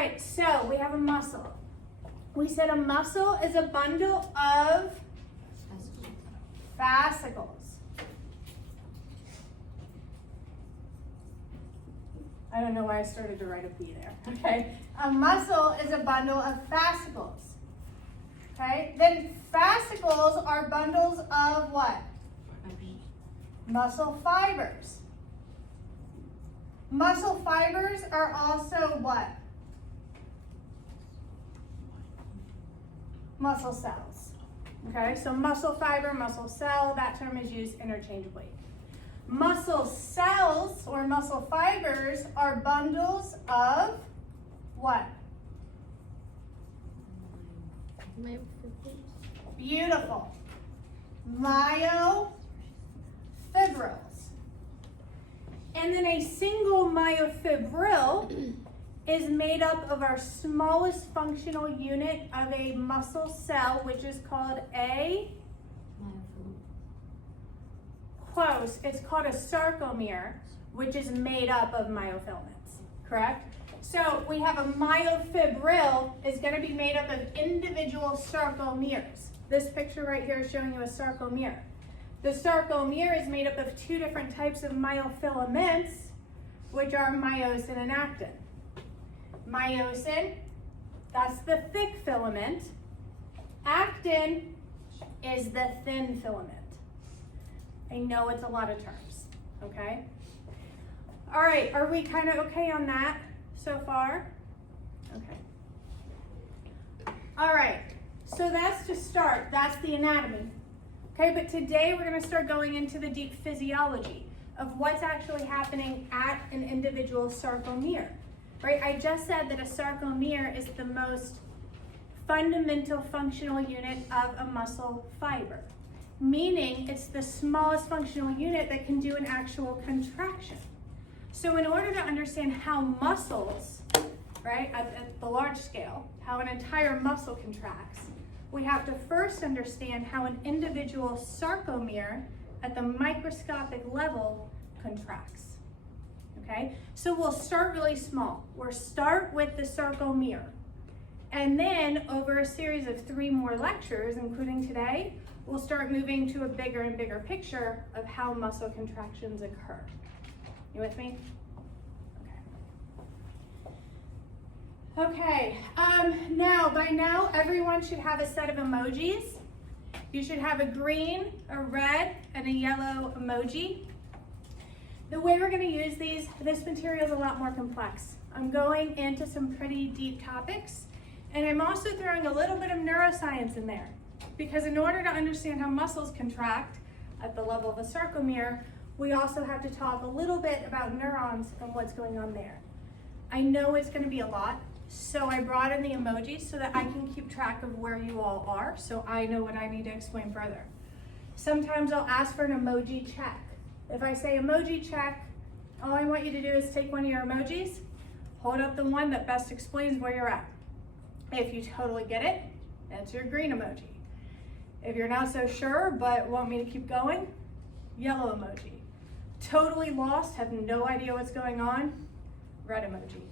right, so we have a muscle. We said a muscle is a bundle of fascicles. I don't know why I started to write a P there, okay? A muscle is a bundle of fascicles, okay? Then fascicles are bundles of what? Muscle fibers. Muscle fibers are also what? Muscle cells, okay? So muscle fiber, muscle cell, that term is used interchangeably. Muscle cells or muscle fibers are bundles of what? Beautiful. Myofibrils. And then a single myofibril is made up of our smallest functional unit of a muscle cell, which is called a close. It's called a sarcomere, which is made up of myofilaments, correct? So we have a myofibril is going to be made up of individual sarcomeres. This picture right here is showing you a sarcomere. The sarcomere is made up of two different types of myofilaments, which are myosin and actin. Myosin, that's the thick filament. Actin is the thin filament. I know it's a lot of terms, okay? All right, are we kind of okay on that so far? Okay. All right, so that's to start. That's the anatomy. Okay, but today we're going to start going into the deep physiology of what's actually happening at an individual sarcomere, right? I just said that a sarcomere is the most fundamental functional unit of a muscle fiber, meaning it's the smallest functional unit that can do an actual contraction. So in order to understand how muscles, right, at the large scale, how an entire muscle contracts, we have to first understand how an individual sarcomere at the microscopic level contracts, okay? So we'll start really small. We'll start with the sarcomere. And then over a series of 3 more lectures, including today, we'll start moving to a bigger and bigger picture of how muscle contractions occur. You with me? Okay, by now everyone should have a set of emojis. You should have a green, a red, and a yellow emoji. The way we're going to use this material is a lot more complex. I'm going into some pretty deep topics, and I'm also throwing a little bit of neuroscience in there, because in order to understand how muscles contract at the level of a sarcomere, we also have to talk a little bit about neurons and what's going on there. I know it's going to be a lot, so I brought in the emojis so that I can keep track of where you all are, so I know what I need to explain further. Sometimes I'll ask for an emoji check. If I say emoji check, all I want you to do is take one of your emojis, hold up the one that best explains where you're at. If you totally get it, that's your green emoji. If you're not so sure but want me to keep going, yellow emoji. Totally lost, have no idea what's going on, red emoji.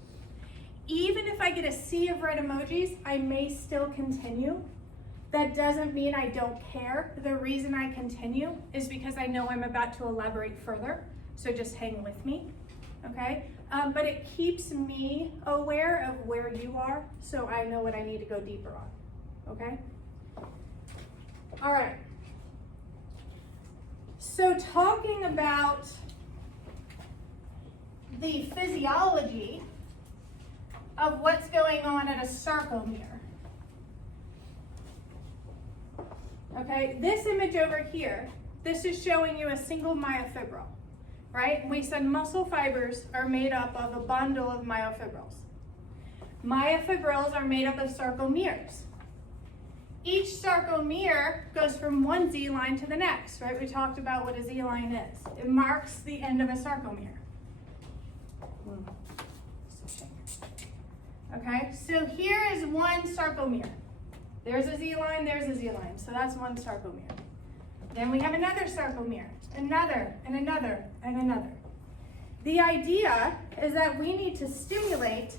Even if I get a sea of red emojis, I may still continue. That doesn't mean I don't care. The reason I continue is because I know I'm about to elaborate further, so just hang with me, okay? But it keeps me aware of where you are, so I know what I need to go deeper on, okay? All right. So talking about the physiology of what's going on at a sarcomere. Okay, this image over here, this is showing you a single myofibril, right? And we said muscle fibers are made up of a bundle of myofibrils. Myofibrils are made up of sarcomeres. Each sarcomere goes from one Z line to the next, right? We talked about what a Z line is. It marks the end of a sarcomere. Okay, so here is one sarcomere. There's a Z line, there's a Z line, so that's one sarcomere. Then we have another sarcomere, another, and another, and another. The idea is that we need to stimulate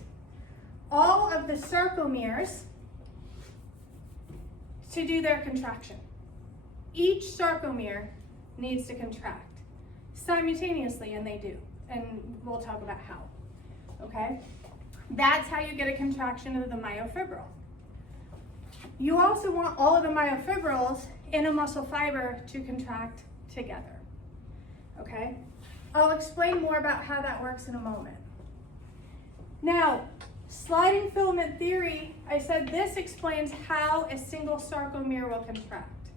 all of the sarcomeres to do their contraction. Each sarcomere needs to contract simultaneously, and they do. And we'll talk about how, okay? That's how you get a contraction of the myofibril. You also want all of the myofibrils in a muscle fiber to contract together, okay? I'll explain more about how that works in a moment. Now, sliding filament theory, I said this explains how a single sarcomere will contract,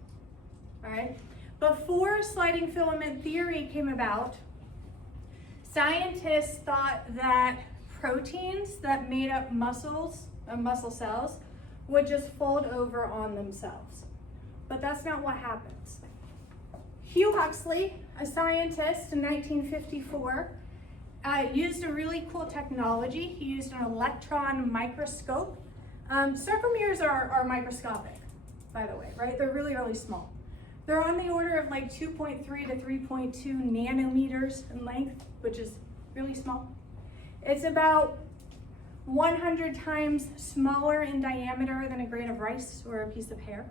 all right? Before sliding filament theory came about, scientists thought that proteins that made up muscles or muscle cells would just fold over on themselves. But that's not what happens. Hugh Huxley, a scientist in 1954, used a really cool technology. He used an electron microscope. Sarcomeres are microscopic, by the way, right? They're really, really small. They're on the order of like 2.3 to 3.2 nanometers in length, which is really small. It's about 100 times smaller in diameter than a grain of rice or a piece of hair.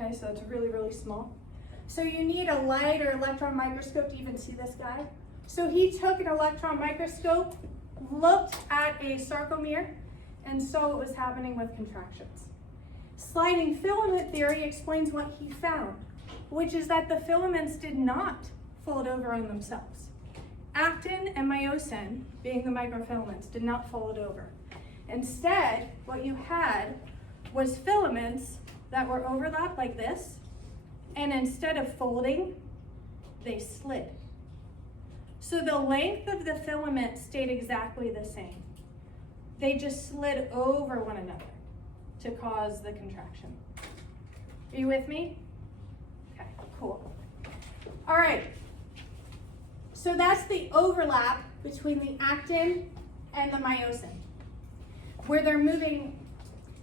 Okay, so it's really, really small. So you need a light or electron microscope to even see this guy. So he took an electron microscope, looked at a sarcomere, and saw what was happening with contractions. Sliding filament theory explains what he found, which is that the filaments did not fold over on themselves. Actin and myosin, being the microfilaments, did not fold over. Instead, what you had was filaments that were overlapped like this, and instead of folding, they slid. So the length of the filament stayed exactly the same. They just slid over one another to cause the contraction. Are you with me? Okay, cool. All right. So that's the overlap between the actin and the myosin. Where they're moving,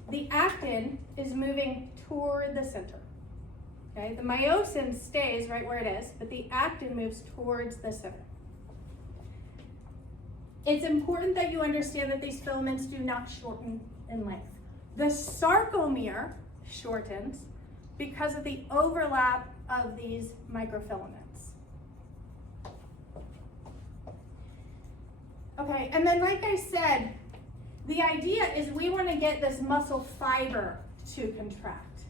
the actin is moving toward the center. Okay, the myosin stays right where it is, but the actin moves towards the center. It's important that you understand that these filaments do not shorten in length. The sarcomere shortens because of the overlap of these microfilaments. Okay, and then like I said, the idea is we want to get this muscle fiber to contract,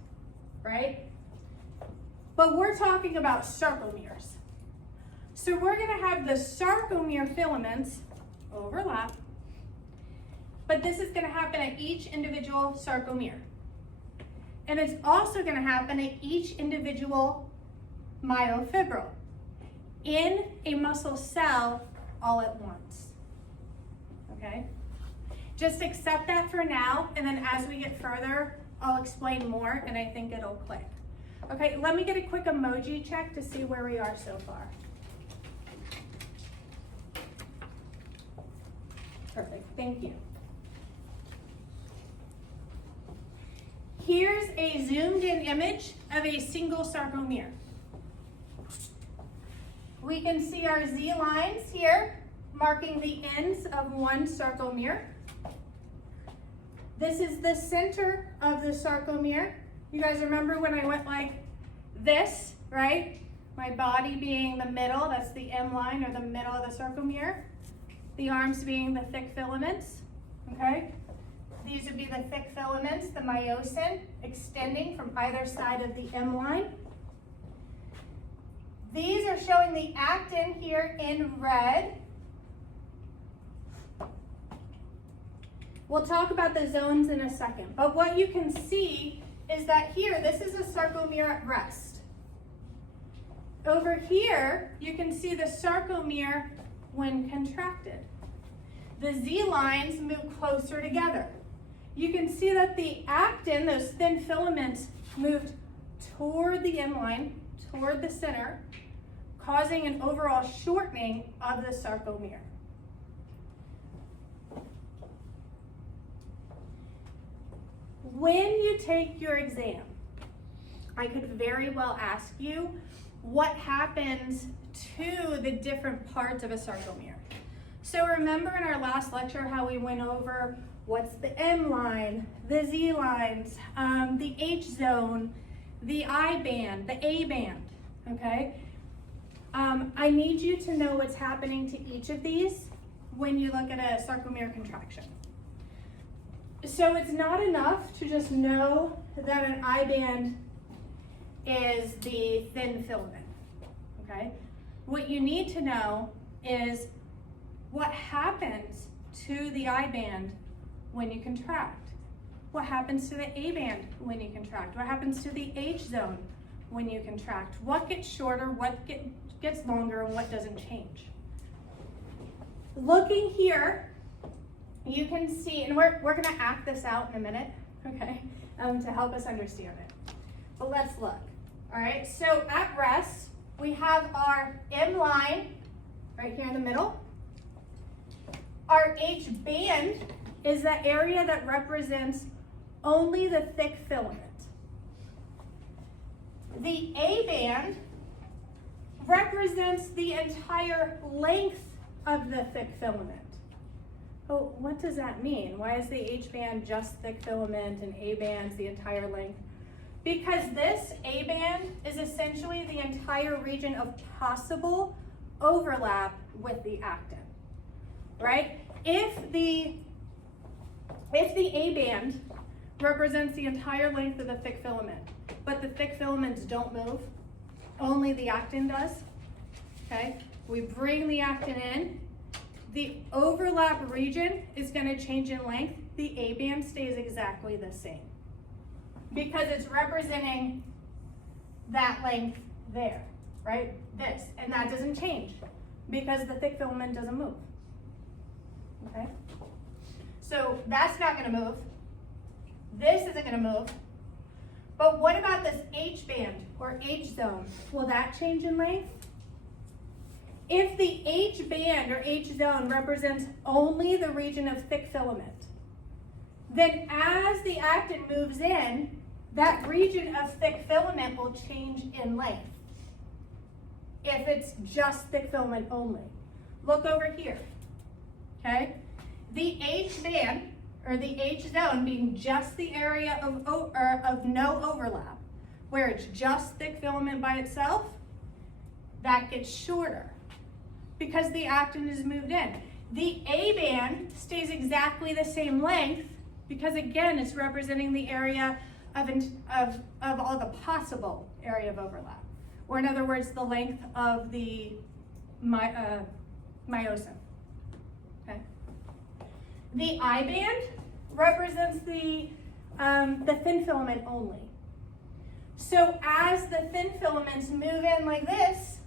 right? But we're talking about sarcomeres. So we're going to have the sarcomere filaments overlap, but this is going to happen at each individual sarcomere. And it's also going to happen at each individual myofibril in a muscle cell all at once. Okay? Just accept that for now, and then as we get further, I'll explain more, and I think it'll click. Okay, let me get a quick emoji check to see where we are so far. Perfect, thank you. Here's a zoomed in image of a single sarcomere. We can see our Z lines here, marking the ends of one sarcomere. This is the center of the sarcomere. You guys remember when I went like this, right? My body being the middle, that's the M line or the middle of the sarcomere. The arms being the thick filaments, okay? These would be the thick filaments, the myosin, extending from either side of the M line. These are showing the actin here in red. We'll talk about the zones in a second, but what you can see is that here, this is a sarcomere at rest. Over here, you can see the sarcomere when contracted. The Z lines move closer together. You can see that the actin, those thin filaments, moved toward the M line, toward the center, causing an overall shortening of the sarcomere. When you take your exam, I could very well ask you what happens to the different parts of a sarcomere. So remember in our last lecture how we went over what's the M line, the Z lines, the H zone, the I band, the A band, okay? I need you to know what's happening to each of these when you look at a sarcomere contraction. So it's not enough to just know that an I band is the thin filament, okay? What you need to know is what happens to the I band when you contract. What happens to the A band when you contract? What happens to the H zone when you contract? What gets shorter, what gets longer, and what doesn't change? Looking here, you can see, and we're gonna act this out in a minute, okay, to help us understand it. But let's look, all right? So at rest, we have our M line right here in the middle. Our H band is the area that represents only the thick filament. The A band represents the entire length of the thick filament. Oh, what does that mean? Why is the H band just thick filament and A band's the entire length? Because this A band is essentially the entire region of possible overlap with the actin, right? If the A band represents the entire length of the thick filament, but the thick filaments don't move, only the actin does, okay? We bring the actin in, the overlap region is going to change in length. The A band stays exactly the same because it's representing that length there, right? This, and that doesn't change because the thick filament doesn't move, okay? So that's not going to move. This isn't going to move. But what about this H band or H zone? Will that change in length? If the H band or H zone represents only the region of thick filament, then as the actin moves in, that region of thick filament will change in length. If it's just thick filament only. Look over here, okay? The H band, or the H zone being just the area of no overlap, where it's just thick filament by itself, that gets shorter because the actin is moved in. The A band stays exactly the same length because again, it's representing the area of all the possible area of overlap. Or in other words, the length of the myosin, okay? The I band represents the thin filament only. So as the thin filaments move in like this,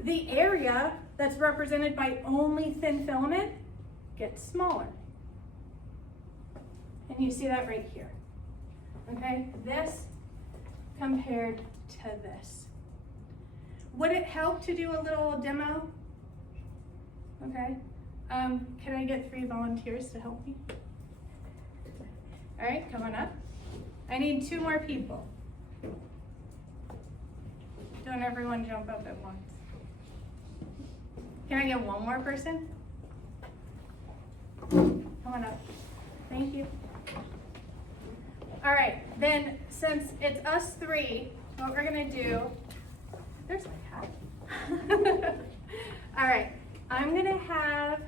the area that's represented by only thin filament gets smaller. And you see that right here, okay? This compared to this. Would it help to do a little demo? Okay. Can I get 3 volunteers to help me? All right, come on up. I need 2 more people. Don't everyone jump up at once. Can I get 1 more person? Come on up. Thank you. All right, then since it's us 3, what we're gonna do, there's my cat. All right, I'm gonna have,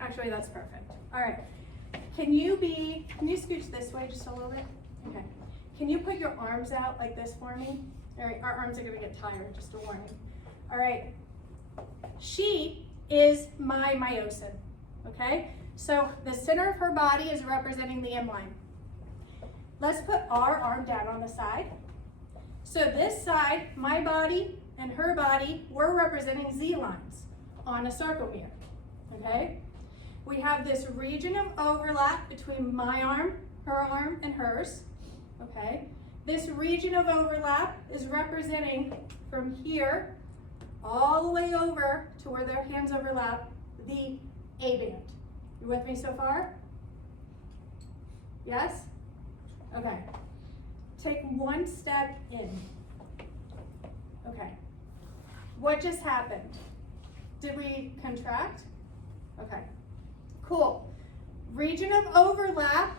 actually that's perfect. All right, can you scooch this way just a little bit? Okay, can you put your arms out like this for me? All right, our arms are gonna get tired, just a warning. All right, she is my myosin, okay? So the center of her body is representing the M line. Let's put our arm down on the side. So this side, my body and her body, we're representing Z lines on a sarcomere, okay? We have this region of overlap between my arm, and hers, okay? This region of overlap is representing from here all the way over to where their hands overlap, the A band. You with me so far? Yes? Okay. Take 1 step in. Okay. What just happened? Did we contract? Okay, cool. Region of overlap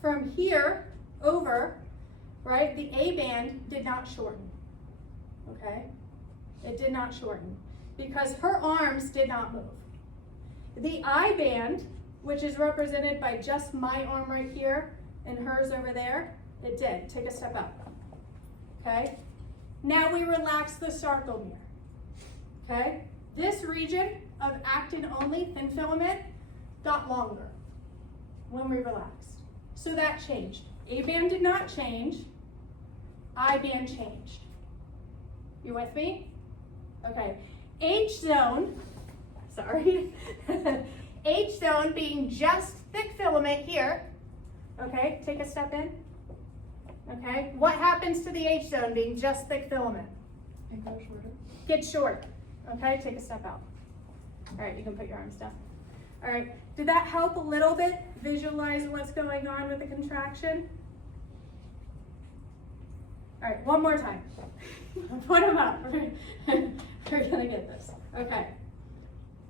from here over, right? The A band did not shorten, okay? It did not shorten because her arms did not move. The I band, which is represented by just my arm right here and hers over there, it did. Take a step up, okay? Now we relax the sarcomere, okay? This region of actin only, thin filament, got longer when we relaxed. So that changed. A band did not change, I band changed. You with me? Okay, H zone, sorry, H zone being just thick filament here, okay, take a step in. Okay, what happens to the H zone being just thick filament? It goes shorter. Gets shorter. Okay, take a step out. All right, you can put your arms down. All right, did that help a little bit visualize what's going on with the contraction? All right, one more time. Put them up. We're gonna get this. Okay,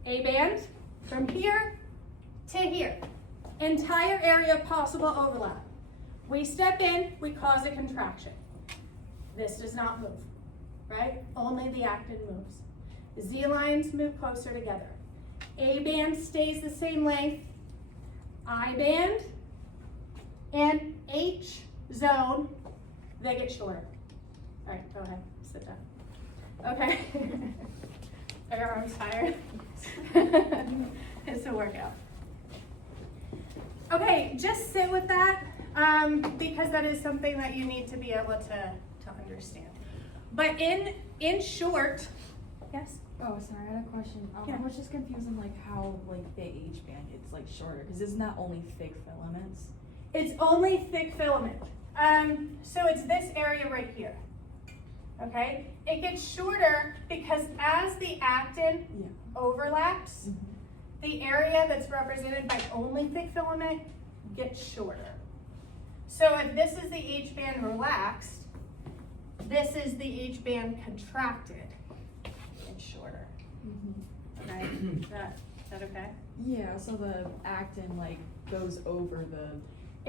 A band from here to here. Entire area of possible overlap. We step in, we cause a contraction. This does not move, right? Only the actin moves. The Z lines move closer together. A band stays the same length. I band and H zone, they get shorter. All right, go ahead, sit down. Okay. Are your arms tired? It's a workout. Okay, just sit with that. Because that is something that you need to be able to understand. But in short, yes? Oh, sorry, I had a question. Yeah. I was just confused on like how like the H band gets like shorter, because isn't that only thick filaments? It's only thick filament. So it's this area right here. Okay? It gets shorter because as the actin overlaps, the area that's represented by only thick filament gets shorter. So if this is the H band relaxed, this is the H band contracted and shorter. Okay, is that okay? Yeah, so the actin like goes over the...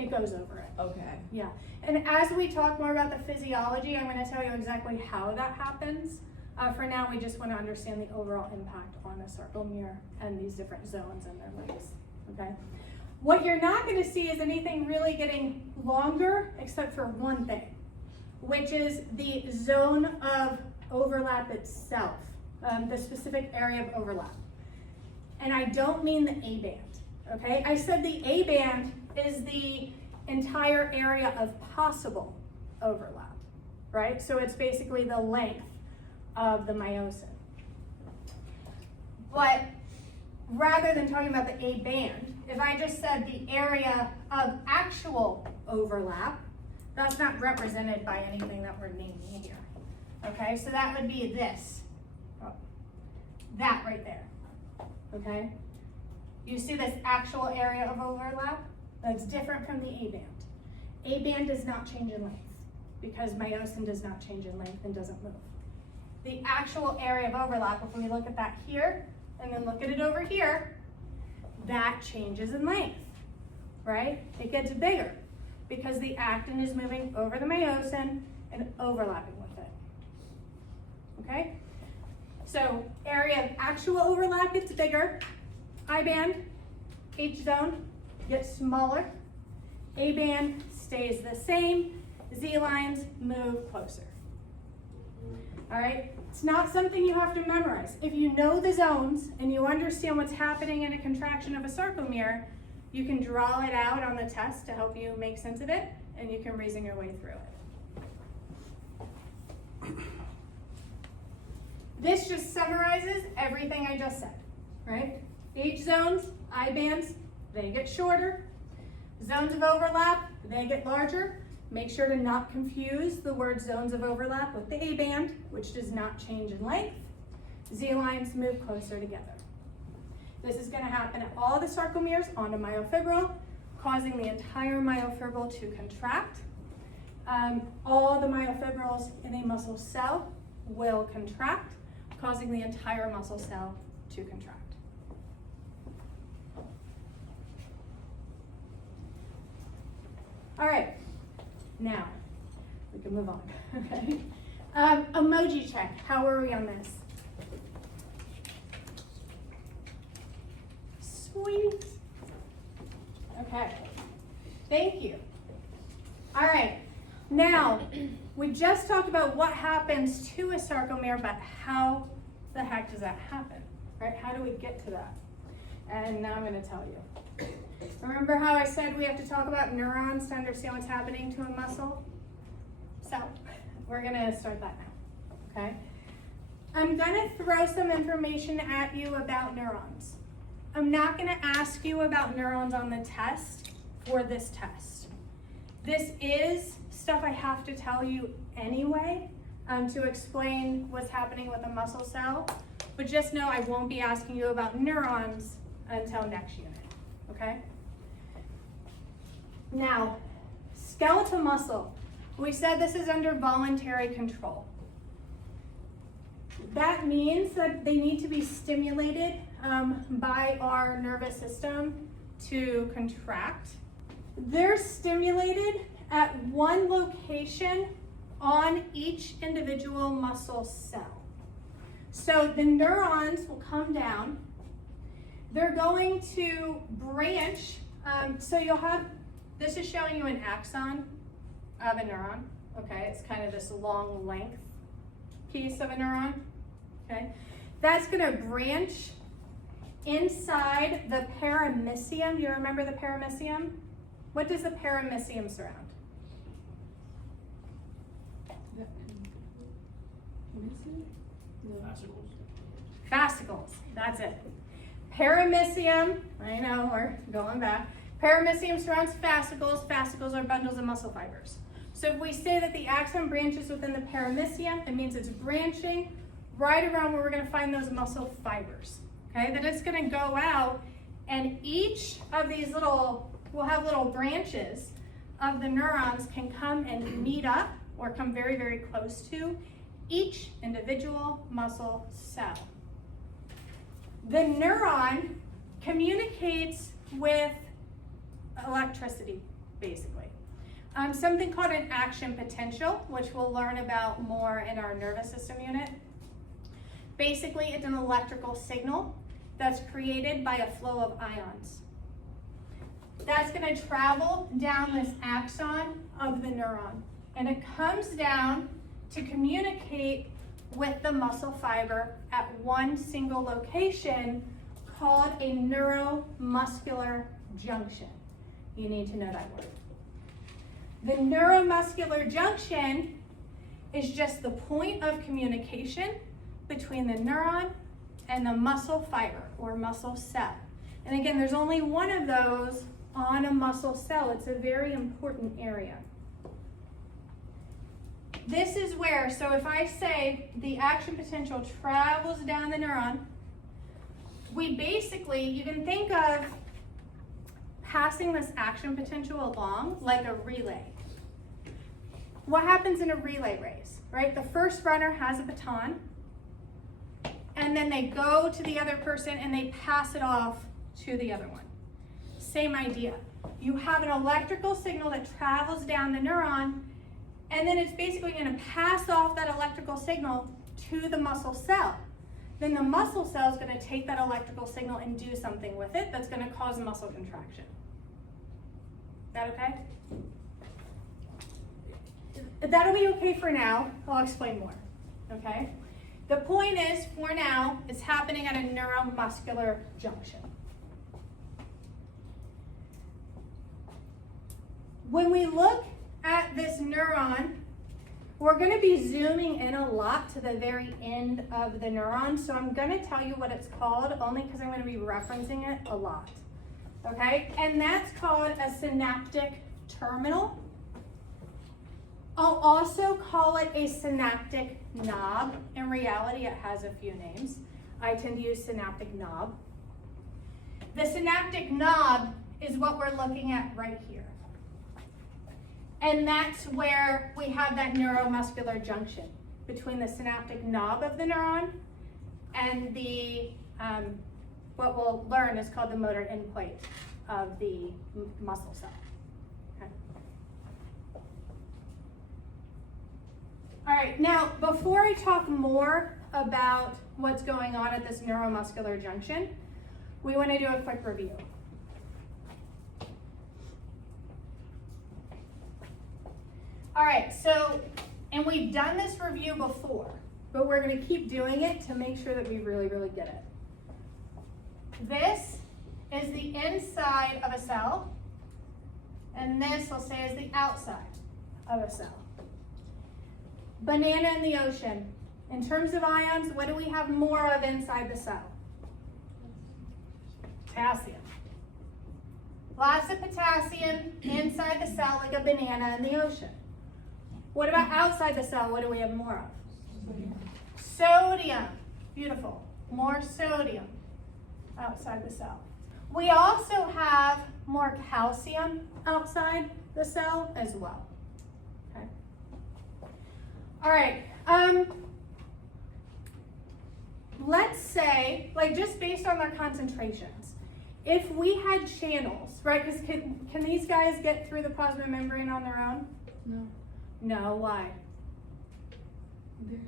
It goes over it. Okay. Yeah, and as we talk more about the physiology, I'm gonna tell you exactly how that happens. For now, we just wanna understand the overall impact on the sarcomere and these different zones and their lengths, okay? What you're not going to see is anything really getting longer except for one thing, which is the zone of overlap itself, the specific area of overlap. And I don't mean the A band, okay? I said the A band is the entire area of possible overlap, right? So it's basically the length of the myosin. But rather than talking about the A band, if I just said the area of actual overlap, that's not represented by anything that we're naming here. Okay, so that would be this. That right there. Okay? You see this actual area of overlap? That's different from the A band. A band does not change in length because myosin does not change in length and doesn't move. The actual area of overlap, if we look at that here, and then look at it over here, that changes in length, right? It gets bigger because the actin is moving over the myosin and overlapping with it, okay? So area of actual overlap gets bigger, I band, H zone gets smaller, A band stays the same, Z lines move closer. All right, it's not something you have to memorize. If you know the zones and you understand what's happening in a contraction of a sarcomere, you can draw it out on the test to help you make sense of it, and you can reason your way through it. This just summarizes everything I just said, right? H zones, I bands, they get shorter. Zones of overlap, they get larger. Make sure to not confuse the word zones of overlap with the A band, which does not change in length. Z lines move closer together. This is going to happen at all the sarcomeres onto myofibril, causing the entire myofibril to contract. All the myofibrils in a muscle cell will contract, causing the entire muscle cell to contract. All right, now we can move on, okay? Emoji check, how are we on this? Sweet. Okay, thank you. All right, now we just talked about what happens to a sarcomere, but how the heck does that happen, right? How do we get to that? And now I'm going to tell you. Remember how I said we have to talk about neurons to understand what's happening to a muscle? So we're going to start that now, okay? I'm going to throw some information at you about neurons. I'm not going to ask you about neurons on the test for this test. This is stuff I have to tell you anyway to explain what's happening with a muscle cell, but just know I won't be asking you about neurons until next unit, okay? Now, skeletal muscle. We said this is under voluntary control. That means that they need to be stimulated by our nervous system to contract. They're stimulated at one location on each individual muscle cell. So the neurons will come down. They're going to branch. So you'll have, this is showing you an axon of a neuron. Okay, it's kind of this long length piece of a neuron. Okay, that's going to branch inside the paramecium. Do you remember the paramecium? What does the paramecium surround? Fascicles, that's it. Paramecium, I know, we're going back. Paramecium surrounds fascicles. Fascicles are bundles of muscle fibers. So if we say that the axon branches within the paramecium, it means it's branching right around where we're going to find those muscle fibers. Okay, then it's going to go out, and each of these will have little branches of the neurons can come and meet up or come very, very close to each individual muscle cell. The neuron communicates with electricity, basically. Something called an action potential, which we'll learn about more in our nervous system unit. Basically, it's an electrical signal that's created by a flow of ions. That's going to travel down this axon of the neuron, and it comes down to communicate with the muscle fiber at one single location called a neuromuscular junction. You need to know that word. The neuromuscular junction is just the point of communication between the neuron and the muscle fiber or muscle cell. And again, there's only one of those on a muscle cell. It's a very important area. This is where, so if I say the action potential travels down the neuron, we basically, you can think of passing this action potential along like a relay. What happens in a relay race, right? The first runner has a baton, and then they go to the other person and they pass it off to the other one. Same idea. You have an electrical signal that travels down the neuron, and then it's basically going to pass off that electrical signal to the muscle cell. Then the muscle cell is going to take that electrical signal and do something with it that's going to cause muscle contraction. Is that okay? That'll be okay for now. I'll explain more. Okay? The point is, for now, it's happening at a neuromuscular junction. When we look at this neuron, we're going to be zooming in a lot to the very end of the neuron, so I'm going to tell you what it's called only because I'm going to be referencing it a lot. Okay? And that's called a synaptic terminal. I'll also call it a synaptic knob. In reality, it has a few names. I tend to use synaptic knob. The synaptic knob is what we're looking at right here. And that's where we have that neuromuscular junction between the synaptic knob of the neuron and the what we'll learn is called the motor end plate of the muscle cell. Okay. All right, now before I talk more about what's going on at this neuromuscular junction, we want to do a quick review. All right, so, and we've done this review before, but we're going to keep doing it to make sure that we really, really get it. This is the inside of a cell, and this we'll say is the outside of a cell. Banana in the ocean. In terms of ions, what do we have more of inside the cell? Potassium. Lots of potassium inside the cell like a banana in the ocean. What about outside the cell? What do we have more of? Sodium. Beautiful. More sodium outside the cell. We also have more calcium outside the cell as well. Okay. All right. Let's say, like just based on their concentrations, if we had channels, right? Because can these guys get through the plasma membrane on their own? No. No, why? They're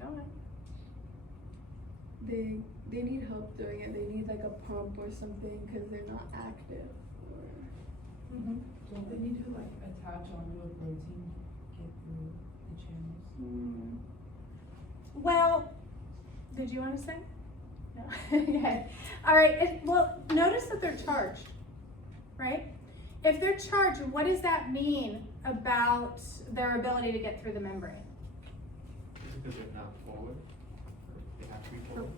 not. Okay. They need help doing it. They need like a pump or something because they're not active. Mm-hmm. Don't they need to like attach onto a protein to get through the channels? Well, did you want to say? No. Okay. All right. Well, notice that they're charged, right? If they're charged, what does that mean about their ability to get through the membrane? Because they're not forward. They have to be forward.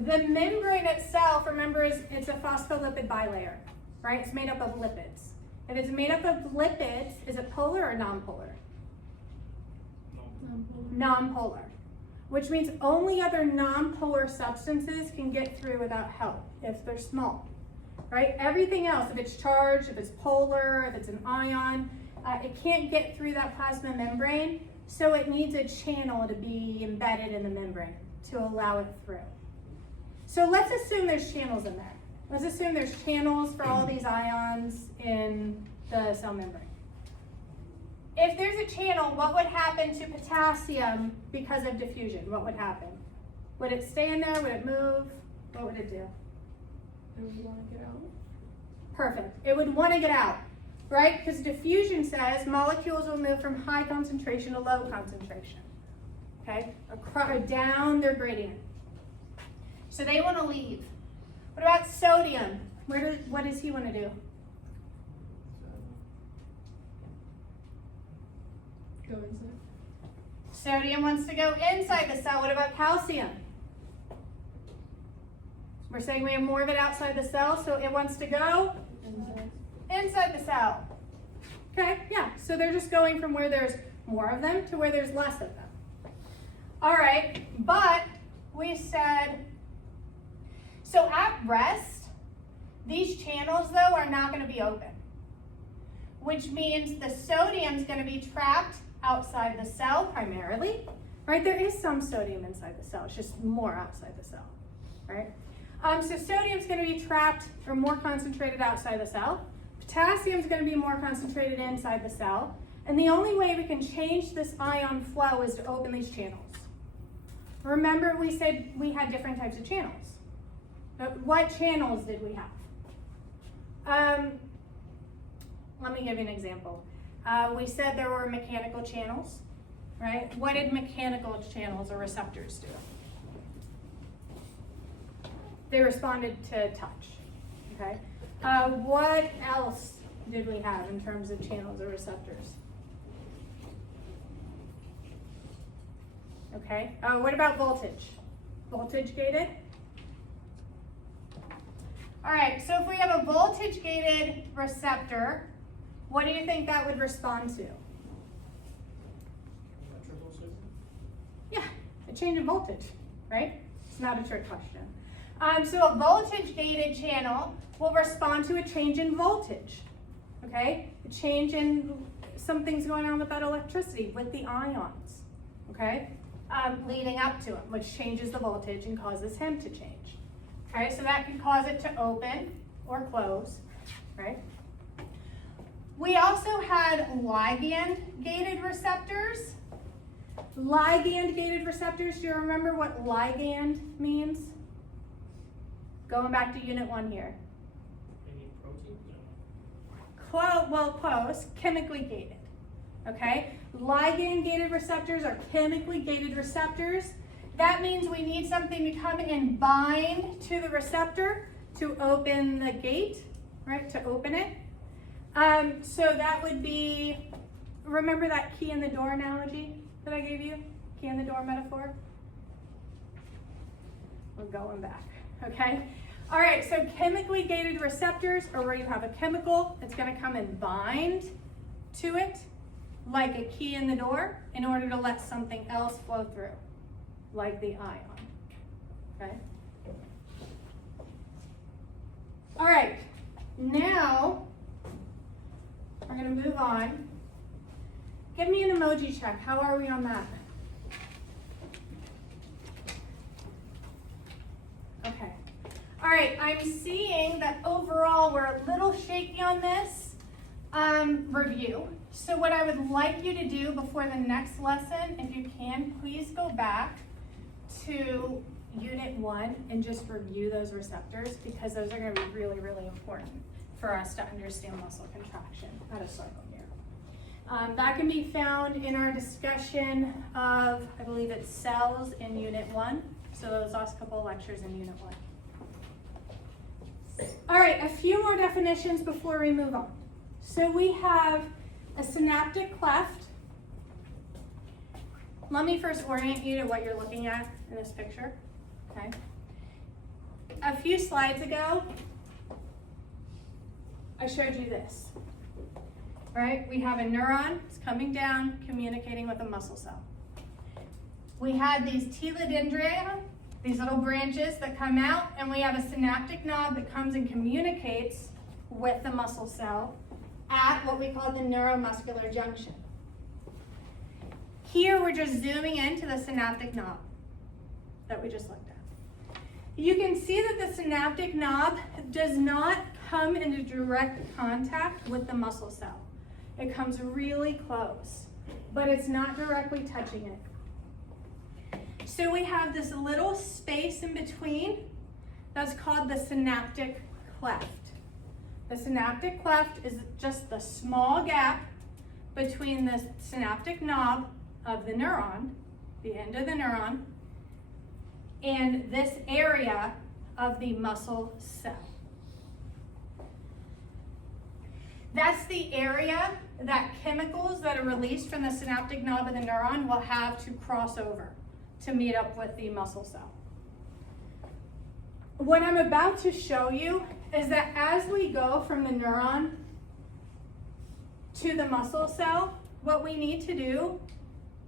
The membrane itself, remember, it's a phospholipid bilayer, right? It's made up of lipids. If it's made up of lipids, is it polar or nonpolar? Nonpolar, which means only other nonpolar substances can get through without help if they're small, right? Everything else, if it's charged, if it's polar, if it's an ion, it can't get through that plasma membrane, so it needs a channel to be embedded in the membrane to allow it through. So let's assume there's channels in there. Let's assume there's channels for all these ions in the cell membrane. If there's a channel, what would happen to potassium because of diffusion? What would happen? Would it stay in there? Would it move? What would it do? They would want to get out. Perfect. It would want to get out, right? Because diffusion says molecules will move from high concentration to low concentration, okay? Down their gradient. So they want to leave. What about sodium? What does he want to do? Go inside. Sodium wants to go inside the cell. What about calcium? We're saying we have more of it outside the cell, so it wants to go inside the cell. Okay, yeah, so they're just going from where there's more of them to where there's less of them. All right, but we said, so at rest, these channels though are not going to be open, which means the sodium's going to be trapped outside the cell primarily, right? There is some sodium inside the cell, it's just more outside the cell, right? So sodium's going to be trapped or more concentrated outside the cell. Potassium's going to be more concentrated inside the cell. And the only way we can change this ion flow is to open these channels. Remember we said we had different types of channels. What channels did we have? Let me give you an example. We said there were mechanical channels, right? What did mechanical channels or receptors do? They responded to touch, okay? What else did we have in terms of channels or receptors? Okay, what about voltage? Voltage gated? All right, so if we have a voltage gated receptor, what do you think that would respond to? Electrical system? Yeah, a change in voltage, right? It's not a trick question. So a voltage gated channel will respond to a change in voltage, okay? A change in something's going on with that electricity, with the ions, okay, leading up to him, which changes the voltage and causes him to change. Okay, so that can cause it to open or close, right? We also had ligand-gated receptors. Ligand-gated receptors, do you remember what ligand means? Going back to unit 1 here. Any protein? Close, chemically gated, okay? Ligand-gated receptors are chemically gated receptors. That means we need something to come and bind to the receptor to open the gate, right, to open it. So that would be, remember that key in the door analogy that I gave you? Key in the door metaphor? We're going back, okay? All right, so chemically gated receptors are where you have a chemical, it's gonna come and bind to it like a key in the door in order to let something else flow through, like the ion, okay? All right, now we're gonna move on. Give me an emoji check. How are we on that? Okay. All right, I'm seeing that overall we're a little shaky on this review. So what I would like you to do before the next lesson, if you can, please go back to Unit 1 and just review those receptors, because those are going to be really, really important for us to understand muscle contraction at a sarcomere. That can be found in our discussion of, I believe it's cells in Unit 1. So those last couple of lectures in Unit 1. All right, a few more definitions before we move on. So we have a synaptic cleft. Let me first orient you to what you're looking at in this picture, okay? A few slides ago, I showed you this, right? We have a neuron, it's coming down, communicating with a muscle cell. We had these telodendria, these little branches that come out, and we have a synaptic knob that comes and communicates with the muscle cell at what we call the neuromuscular junction. Here we're just zooming into the synaptic knob that we just looked at. You can see that the synaptic knob does not come into direct contact with the muscle cell. It comes really close, but it's not directly touching it. So we have this little space in between that's called the synaptic cleft. The synaptic cleft is just the small gap between the synaptic knob of the neuron, the end of the neuron, and this area of the muscle cell. That's the area that chemicals that are released from the synaptic knob of the neuron will have to cross over to meet up with the muscle cell. What I'm about to show you is that as we go from the neuron to the muscle cell, what we need to do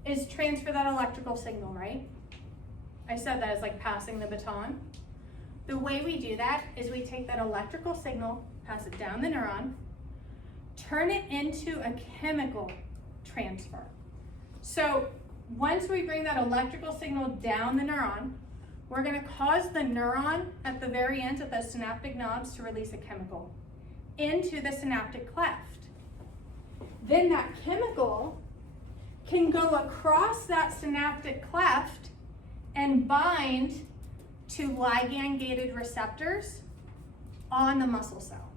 is transfer that electrical signal, right? I said that as like passing the baton. The way we do that is we take that electrical signal, pass it down the neuron, turn it into a chemical transfer. So once we bring that electrical signal down the neuron, we're going to cause the neuron at the very end of the synaptic knobs to release a chemical into the synaptic cleft. Then that chemical can go across that synaptic cleft and bind to ligand-gated receptors on the muscle cell.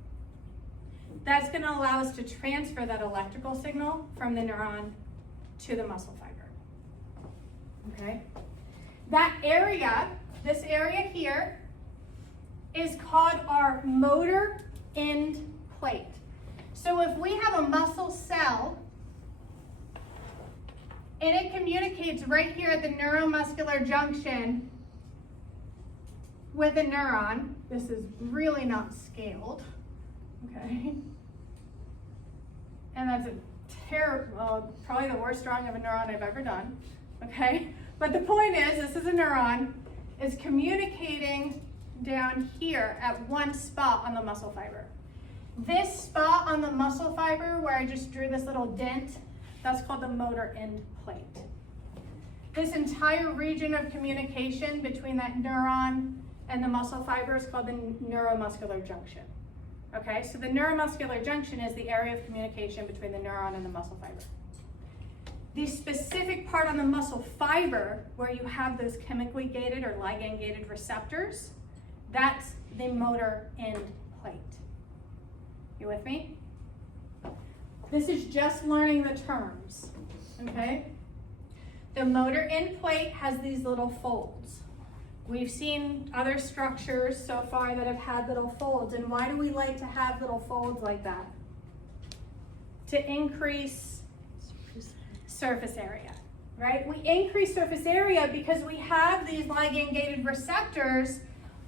That's going to allow us to transfer that electrical signal from the neuron to the muscle fiber. Okay? That area, this area here, is called our motor end plate. So if we have a muscle cell and it communicates right here at the neuromuscular junction with a neuron, this is really not scaled, okay? And that's a terrible, probably the worst drawing of a neuron I've ever done, okay? But the point is, this is a neuron, is communicating down here at one spot on the muscle fiber. This spot on the muscle fiber where I just drew this little dent, that's called the motor end plate. This entire region of communication between that neuron and the muscle fiber is called the neuromuscular junction. Okay, so the neuromuscular junction is the area of communication between the neuron and the muscle fiber. The specific part on the muscle fiber where you have those chemically gated or ligand gated receptors, that's the motor end plate. You with me? This is just learning the terms, okay? The motor end plate has these little folds. We've seen other structures so far that have had little folds, and why do we like to have little folds like that? To increase surface area, right? We increase surface area because we have these ligand-gated receptors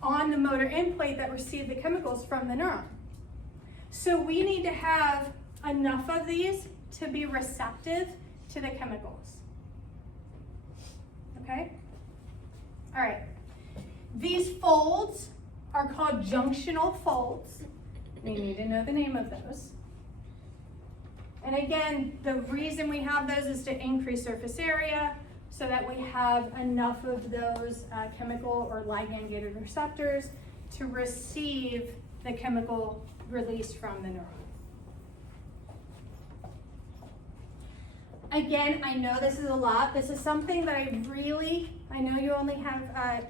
on the motor end plate that receive the chemicals from the neuron. So we need to have enough of these to be receptive to the chemicals. Okay? All right. These folds are called junctional folds. We need to know the name of those. And again, the reason we have those is to increase surface area so that we have enough of those chemical or ligand-gated receptors to receive the chemical released from the neuron. Again, I know this is a lot. This is something that I know you only have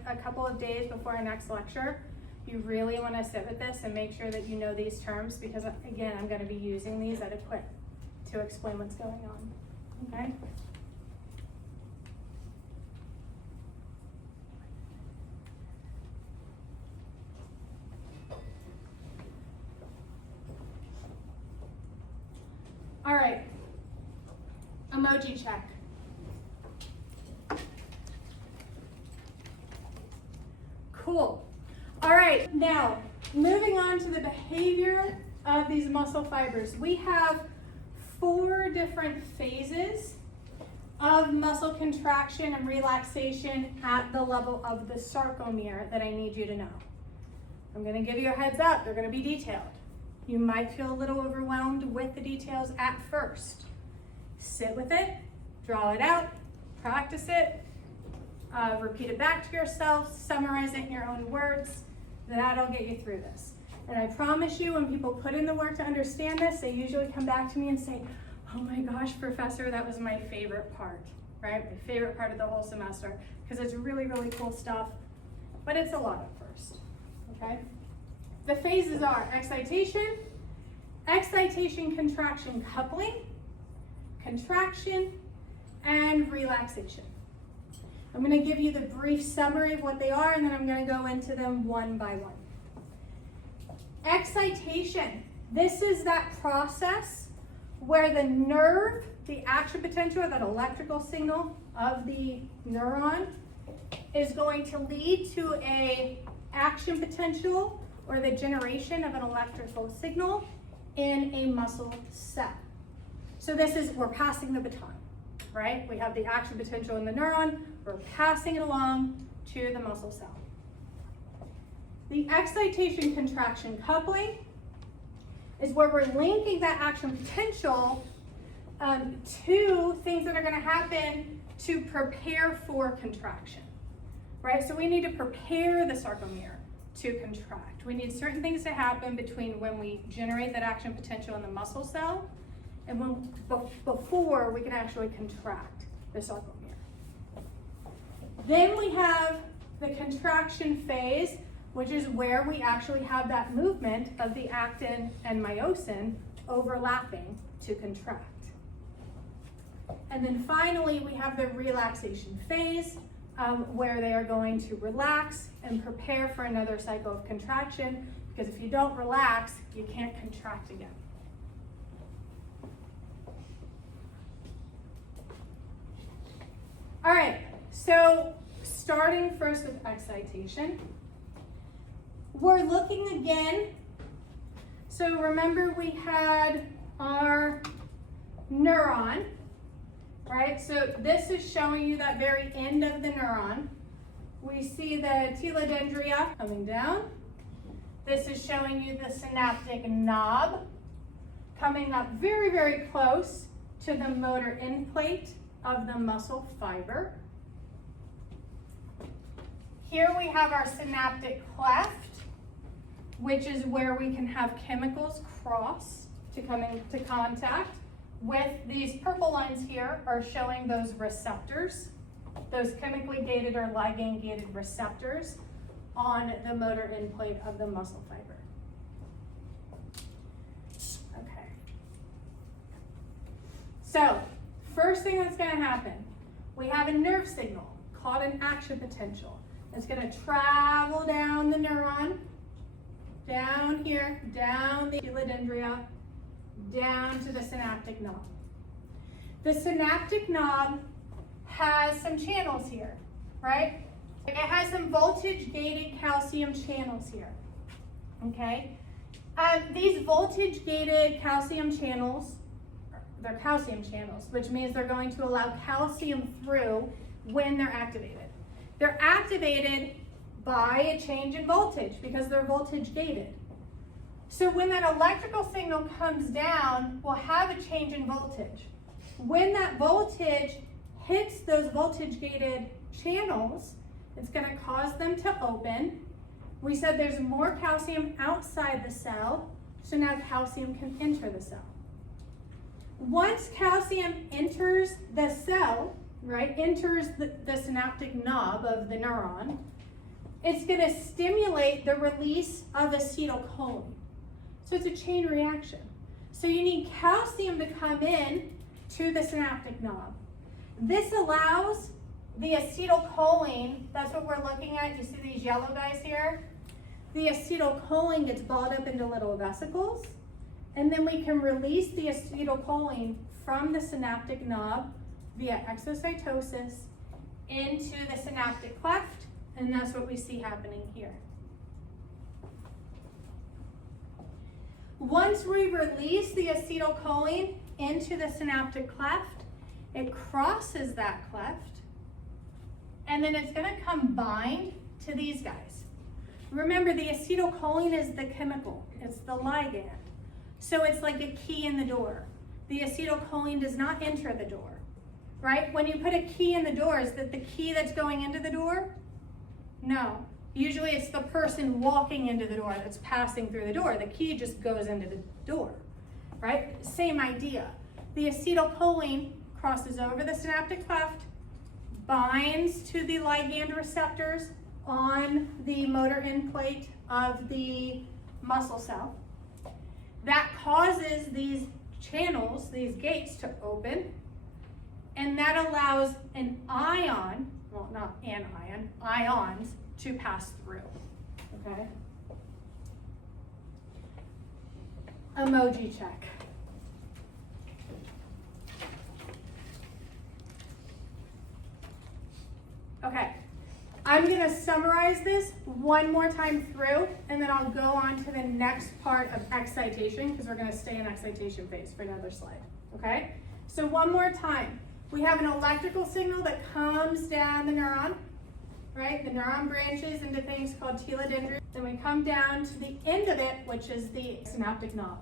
a couple of days before our next lecture. You really want to sit with this and make sure that you know these terms because, again, I'm going to be using these at a quick to explain what's going on, okay? All right, emoji check. Cool. All right, now moving on to the behavior of these muscle fibers. We have 4 different phases of muscle contraction and relaxation at the level of the sarcomere that I need you to know. I'm going to give you a heads up. They're going to be detailed. You might feel a little overwhelmed with the details at first. Sit with it, draw it out, practice it, repeat it back to yourself, summarize it in your own words. That'll get you through this. And I promise you, when people put in the work to understand this, they usually come back to me and say, oh my gosh, professor, that was my favorite part, right? My favorite part of the whole semester, because it's really, really cool stuff, but it's a lot at first, okay? The phases are excitation, contraction, coupling, contraction, and relaxation. I'm going to give you the brief summary of what they are, and then I'm going to go into them one by one. Excitation. This is that process where the nerve, the action potential, that electrical signal of the neuron is going to lead to a action potential or the generation of an electrical signal in a muscle cell. So this is, we're passing the baton, right? We have the action potential in the neuron, we're passing it along to the muscle cell. The excitation contraction coupling is where we're linking that action potential to things that are going to happen to prepare for contraction, right? So we need to prepare the sarcomere to contract. We need certain things to happen between when we generate that action potential in the muscle cell and before we can actually contract the sarcomere. Then we have the contraction phase, which is where we actually have that movement of the actin and myosin overlapping to contract. And then finally, we have the relaxation phase, where they are going to relax and prepare for another cycle of contraction, because if you don't relax, you can't contract again. All right, so starting first with excitation, we're looking again. So remember we had our neuron, right? So this is showing you that very end of the neuron. We see the telodendria coming down. This is showing you the synaptic knob coming up very, very close to the motor end plate of the muscle fiber. Here we have our synaptic cleft, which is where we can have chemicals cross to come into contact with these purple lines here are showing those receptors, those chemically gated or ligand gated receptors on the motor end plate of the muscle fiber. Okay. So, first thing that's going to happen, we have a nerve signal called an action potential. It's going to travel down the neuron, down here, down the telodendria, down to the synaptic knob. The synaptic knob has some channels here, right? It has some voltage-gated calcium channels here, okay? These voltage-gated calcium channels, they're calcium channels, which means they're going to allow calcium through when they're activated. They're activated by a change in voltage because they're voltage-gated. So when that electrical signal comes down, we'll have a change in voltage. When that voltage hits those voltage-gated channels, it's going to cause them to open. We said there's more calcium outside the cell, so now calcium can enter the cell. Once calcium enters the cell, right, enters the synaptic knob of the neuron, it's going to stimulate the release of acetylcholine. So it's a chain reaction. So you need calcium to come in to the synaptic knob. This allows the acetylcholine, that's what we're looking at, you see these yellow guys here? The acetylcholine gets balled up into little vesicles, and then we can release the acetylcholine from the synaptic knob via exocytosis into the synaptic cleft, and that's what we see happening here. Once we release the acetylcholine into the synaptic cleft, it crosses that cleft, and then it's going to come bind to these guys. Remember, the acetylcholine is the chemical, it's the ligand. So it's like a key in the door. The acetylcholine does not enter the door, right? When you put a key in the door, is that the key that's going into the door? No. Usually it's the person walking into the door that's passing through the door. The key just goes into the door, right? Same idea. The acetylcholine crosses over the synaptic cleft, binds to the ligand receptors on the motor end plate of the muscle cell. That causes these channels, these gates to open, and that allows an ion, well, not an ion, ions to pass through, okay? Emoji check. Okay, I'm gonna summarize this one more time through, and then I'll go on to the next part of excitation, because we're gonna stay in excitation phase for another slide, okay? So one more time. We have an electrical signal that comes down the neuron, right? The neuron branches into things called telodendria. Then we come down to the end of it, which is the synaptic knob.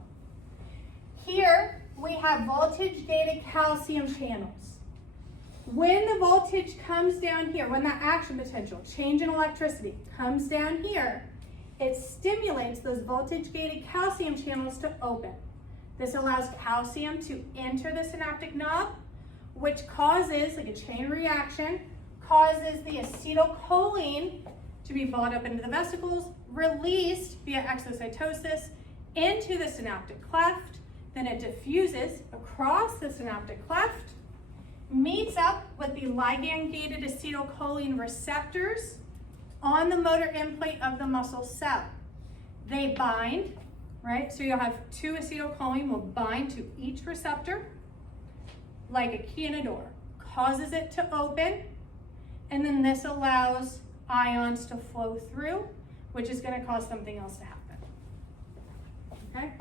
Here, we have voltage-gated calcium channels. When the voltage comes down here, when that action potential, change in electricity, comes down here, it stimulates those voltage-gated calcium channels to open. This allows calcium to enter the synaptic knob, which causes, like a chain reaction, causes the acetylcholine to be balled up into the vesicles, released via exocytosis into the synaptic cleft, then it diffuses across the synaptic cleft, meets up with the ligand-gated acetylcholine receptors on the motor end plate of the muscle cell. They bind, right? So you'll have two acetylcholine will bind to each receptor like a key in a door, causes it to open, and then this allows ions to flow through, which is going to cause something else to happen. Okay?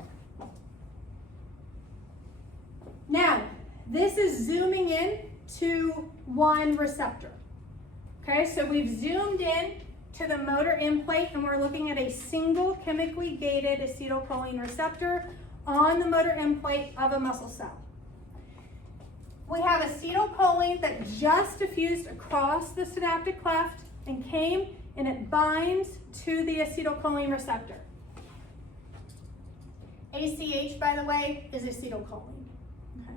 Now, this is zooming in to one receptor. Okay, so we've zoomed in to the motor end plate, and we're looking at a single chemically gated acetylcholine receptor on the motor end plate of a muscle cell. We have acetylcholine that just diffused across the synaptic cleft and came and it binds to the acetylcholine receptor. ACH, by the way, is acetylcholine. Okay.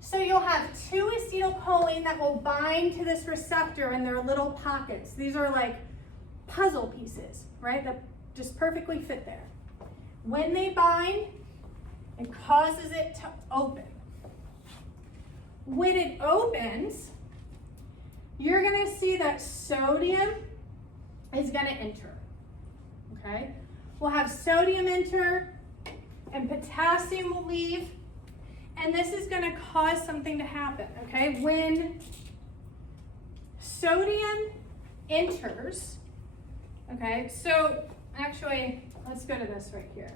So you'll have two acetylcholine that will bind to this receptor in their little pockets. These are like puzzle pieces, right, that just perfectly fit there. When they bind, it causes it to open. When it opens, you're going to see that sodium is going to enter. Okay? We'll have sodium enter and potassium will leave, and this is going to cause something to happen. Okay? When sodium enters, okay, so actually, let's go to this right here.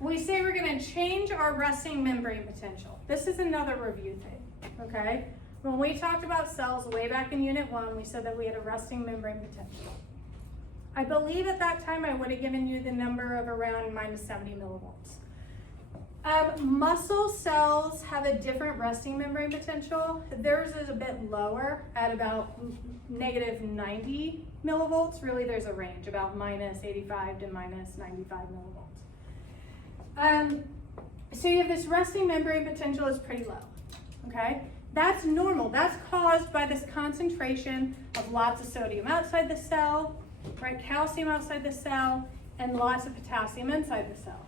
We say we're going to change our resting membrane potential. This is another review thing, okay? When we talked about cells way back in Unit 1, we said that we had a resting membrane potential. I believe at that time I would have given you the number of around minus 70 millivolts. Muscle cells have a different resting membrane potential. Theirs is a bit lower at about negative 90 millivolts. Really, there's a range, about minus 85 to minus 95 millivolts. So you have this resting membrane potential is pretty low, okay? That's normal. That's caused by this concentration of lots of sodium outside the cell, right? Calcium outside the cell, and lots of potassium inside the cell.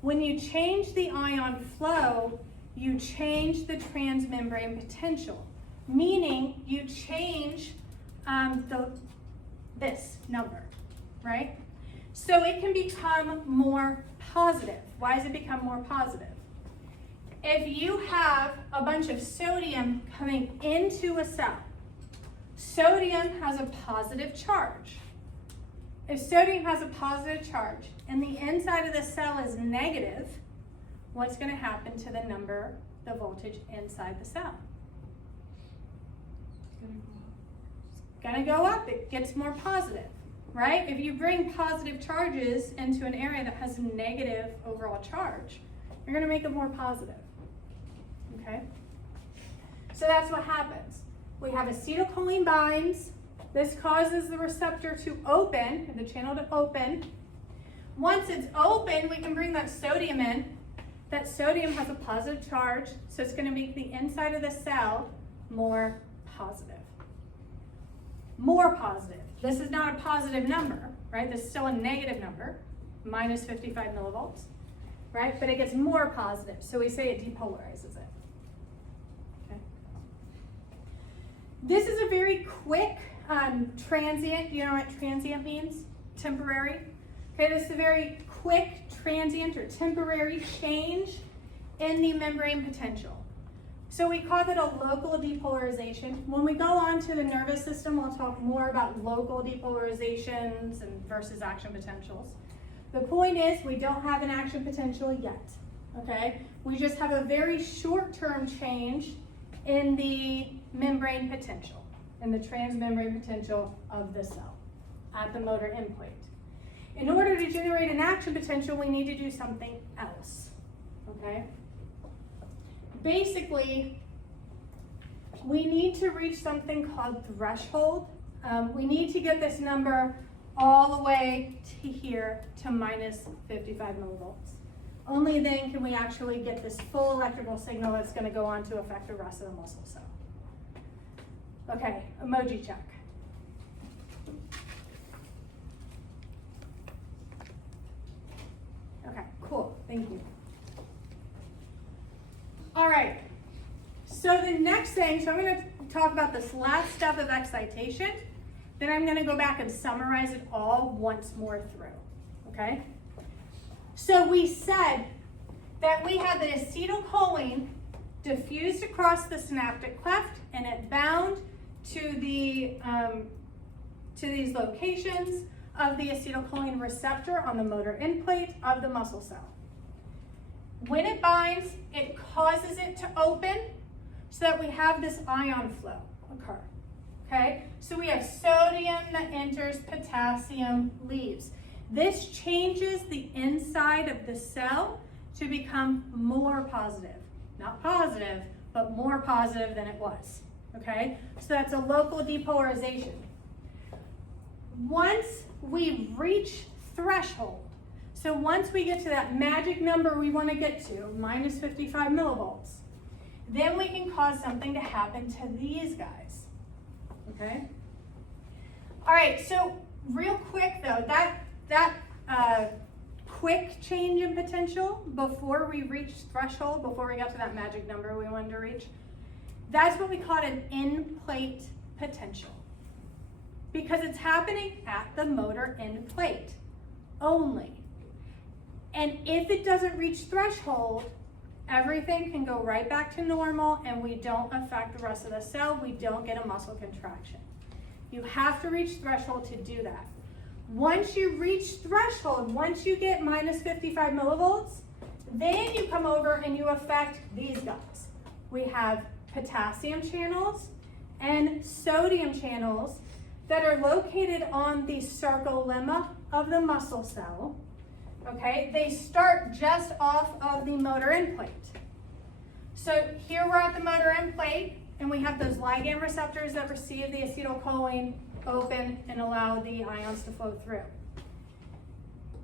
When you change the ion flow, you change the transmembrane potential, meaning you change this number, right? So it can become more positive. Why does it become more positive? If you have a bunch of sodium coming into a cell, sodium has a positive charge. If sodium has a positive charge and the inside of the cell is negative, what's going to happen to the number, the voltage inside the cell? It's going to go up. It gets more positive, right? If you bring positive charges into an area that has a negative overall charge, you're going to make it more positive. Okay? So that's what happens. We have acetylcholine binds. This causes the receptor to open, the channel to open. Once it's open, we can bring that sodium in. That sodium has a positive charge, so it's going to make the inside of the cell more positive. More positive. This is not a positive number, right? This is still a negative number, minus 55 millivolts, right? But it gets more positive, so we say it depolarizes it. Okay. This is a very quick transient. You know what transient means? Temporary. Okay, this is a very quick transient or temporary change in the membrane potential. So we call that a local depolarization. When we go on to the nervous system, we'll talk more about local depolarizations and versus action potentials. The point is, we don't have an action potential yet, okay? We just have a very short-term change in the membrane potential, in the transmembrane potential of the cell at the motor end plate. In order to generate an action potential, we need to do something else, okay? Basically, we need to reach something called threshold. We need to get this number all the way to here to minus 55 millivolts. Only then can we actually get this full electrical signal that's going to go on to affect the rest of the muscle cell. Okay, emoji check. Okay, cool, thank you. All right, so the next thing, so I'm going to talk about this last step of excitation, then I'm going to go back and summarize it all once more through, okay? So we said that we had the acetylcholine diffused across the synaptic cleft and it bound to these locations of the acetylcholine receptor on the motor end plate of the muscle cell. When it binds, it causes it to open so that we have this ion flow occur, okay? So we have sodium that enters, potassium leaves. This changes the inside of the cell to become more positive. Not positive, but more positive than it was, okay? So that's a local depolarization. once we reach threshold, so once we get to that magic number we want to get to, minus 55 millivolts, then we can cause something to happen to these guys, okay? All right, so real quick though, that quick change in potential before we reached threshold, before we got to that magic number we wanted to reach, that's what we call an in-plate potential. Because it's happening at the motor end plate only. And if it doesn't reach threshold, everything can go right back to normal and we don't affect the rest of the cell, we don't get a muscle contraction. You have to reach threshold to do that. Once you reach threshold, once you get minus 55 millivolts, then you come over and you affect these guys. We have potassium channels and sodium channels that are located on the sarcolemma of the muscle cell. Okay, they start just off of the motor end plate. So here we're at the motor end plate, and we have those ligand receptors that receive the acetylcholine, open, and allow the ions to flow through.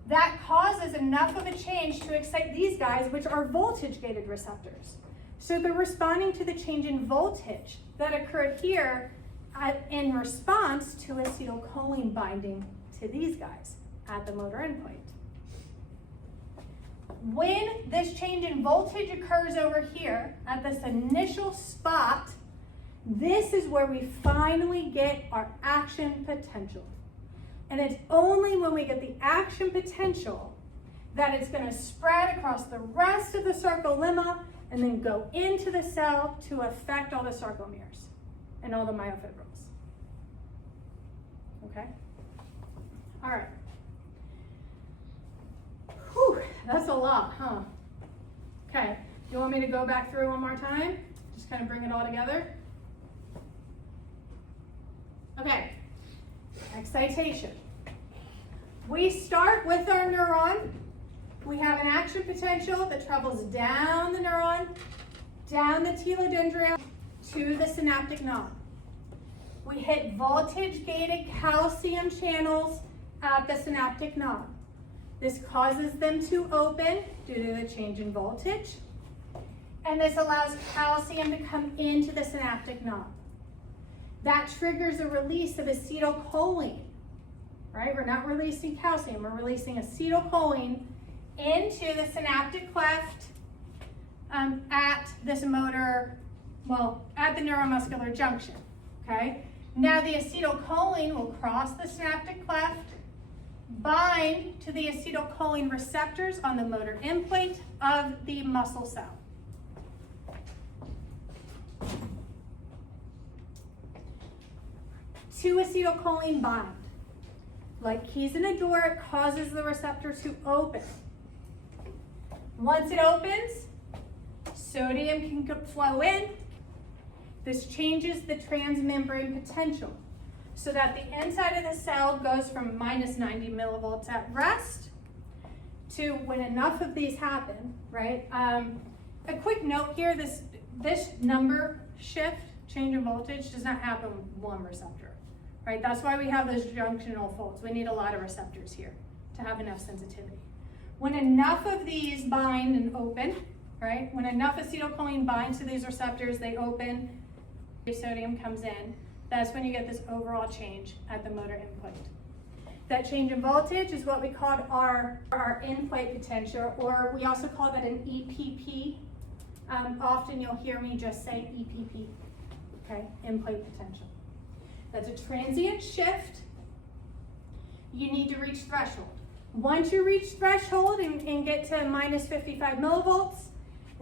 That causes enough of a change to excite these guys, which are voltage-gated receptors. So they're responding to the change in voltage that occurred here in response to acetylcholine binding to these guys at the motor end plate. When this change in voltage occurs over here at this initial spot, this is where we finally get our action potential. And it's only when we get the action potential that it's going to spread across the rest of the sarcolemma and then go into the cell to affect all the sarcomeres and all the myofibrils. Okay? All right. Whew, that's a lot, huh? Okay, you want me to go back through one more time? Just kind of bring it all together. Okay, excitation. We start with our neuron. We have an action potential that travels down the neuron, down the telodendrium to the synaptic knob. We hit voltage-gated calcium channels at the synaptic knob. This causes them to open due to the change in voltage, and this allows calcium to come into the synaptic knob. That triggers a release of acetylcholine, right? We're not releasing calcium, we're releasing acetylcholine into the synaptic cleft at this motor, at the neuromuscular junction, okay? Now the acetylcholine will cross the synaptic cleft, bind to the acetylcholine receptors on the motor end plate of the muscle cell. To acetylcholine bind. Like keys in a door, it causes the receptor to open. Once it opens, sodium can flow in. This changes the transmembrane potential so that the inside of the cell goes from minus 90 millivolts at rest to when enough of these happen, right? A quick note here, this number shift, change in voltage, does not happen with one receptor, right? That's why we have those junctional folds. We need a lot of receptors here to have enough sensitivity. When enough of these bind and open, right? When enough acetylcholine binds to these receptors, they open, sodium comes in. That's when you get this overall change at the motor end plate. That change in voltage is what we called our end plate potential, or we also call that an EPP. Often you'll hear me just say EPP, okay, end plate potential. That's a transient shift. You need to reach threshold. Once you reach threshold and get to minus 55 millivolts,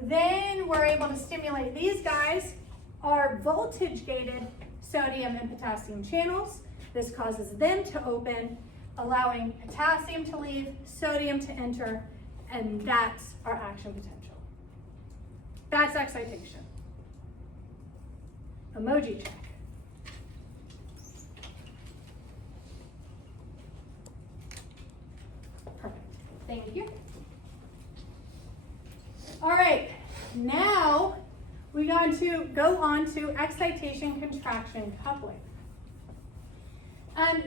then we're able to stimulate these guys, our voltage-gated sodium and potassium channels. This causes them to open, allowing potassium to leave, sodium to enter, and that's our action potential. That's excitation. Emoji check. Perfect. Thank you. All right, now we're going to go on to excitation contraction coupling.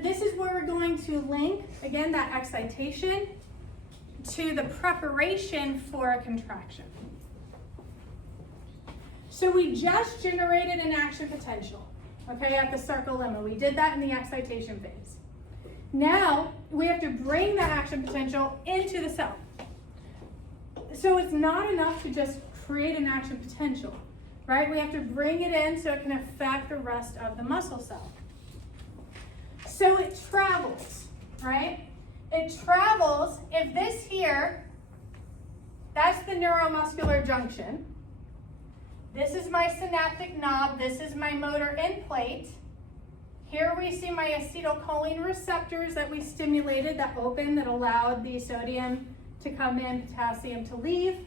This is where we're going to link, again, that excitation to the preparation for a contraction. So we just generated an action potential, okay, at the sarcolemma. We did that in the excitation phase. Now, we have to bring that action potential into the cell. So it's not enough to just create an action potential, right? We have to bring it in so it can affect the rest of the muscle cell. So it travels, right? It travels, if this here, that's the neuromuscular junction. This is my synaptic knob, this is my motor end plate. Here we see my acetylcholine receptors that we stimulated, that opened, that allowed the sodium to come in, potassium to leave.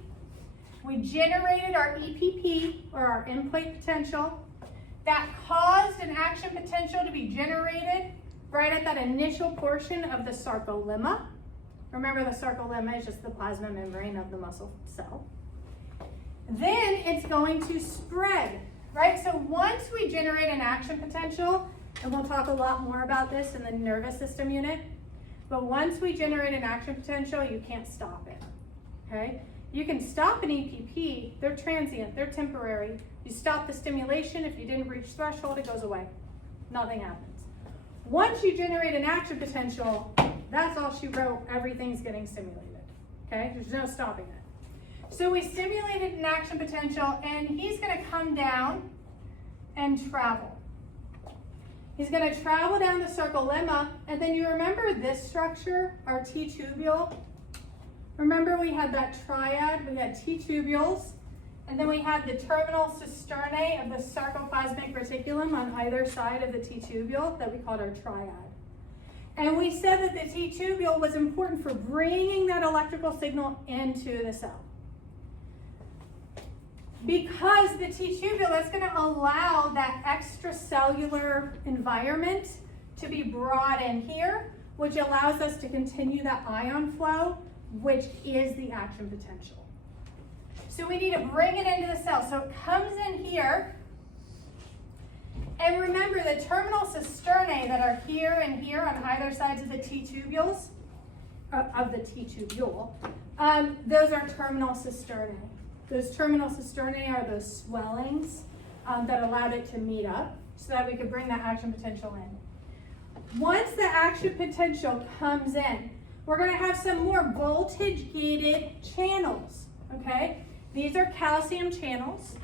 We generated our EPP, or our end plate potential. That caused an action potential to be generated right at that initial portion of the sarcolemma. Remember, the sarcolemma is just the plasma membrane of the muscle cell. Then it's going to spread, right? So once we generate an action potential, and we'll talk a lot more about this in the nervous system unit, but once we generate an action potential, you can't stop it, okay? You can stop an EPP, they're transient, they're temporary. You stop the stimulation, if you didn't reach threshold, it goes away. Nothing happens. Once you generate an action potential, that's all she wrote, everything's getting stimulated, okay? There's no stopping it. So we stimulated an action potential, and he's gonna come down and travel. He's gonna travel down the sarcolemma, and then you remember this structure, our T-tubule? Remember we had that triad, we had T-tubules, and then we had the terminal cisternae of the sarcoplasmic reticulum on either side of the T-tubule that we called our triad. And we said that the T-tubule was important for bringing that electrical signal into the cell. Because the T-tubule is going to allow that extracellular environment to be brought in here, which allows us to continue that ion flow, which is the action potential. So we need to bring it into the cell. So it comes in here. And remember, the terminal cisternae that are here and here on either sides of the T-tubules, of the T-tubule, those are terminal cisternae. Those terminal cisternae are those swellings that allowed it to meet up so that we could bring that action potential in. Once the action potential comes in, we're going to have some more voltage-gated channels, okay? These are calcium channels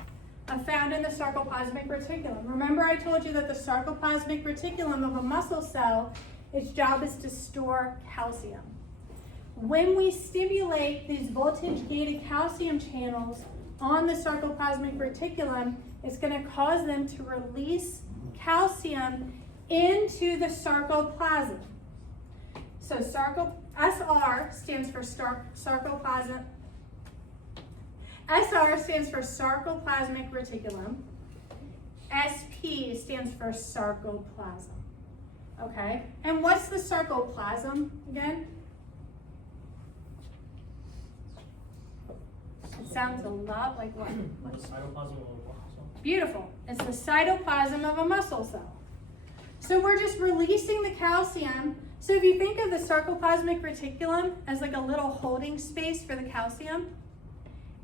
found in the sarcoplasmic reticulum. Remember I told you that the sarcoplasmic reticulum of a muscle cell, its job is to store calcium. When we stimulate these voltage-gated calcium channels on the sarcoplasmic reticulum, it's going to cause them to release calcium into the sarcoplasm. So SR stands for sarcoplasm. SR stands for sarcoplasmic reticulum. SP stands for sarcoplasm. Okay? And what's the sarcoplasm again? It sounds a lot like what? The cytoplasm of a muscle. Beautiful. It's the cytoplasm of a muscle cell. So we're just releasing the calcium. So if you think of the sarcoplasmic reticulum as like a little holding space for the calcium,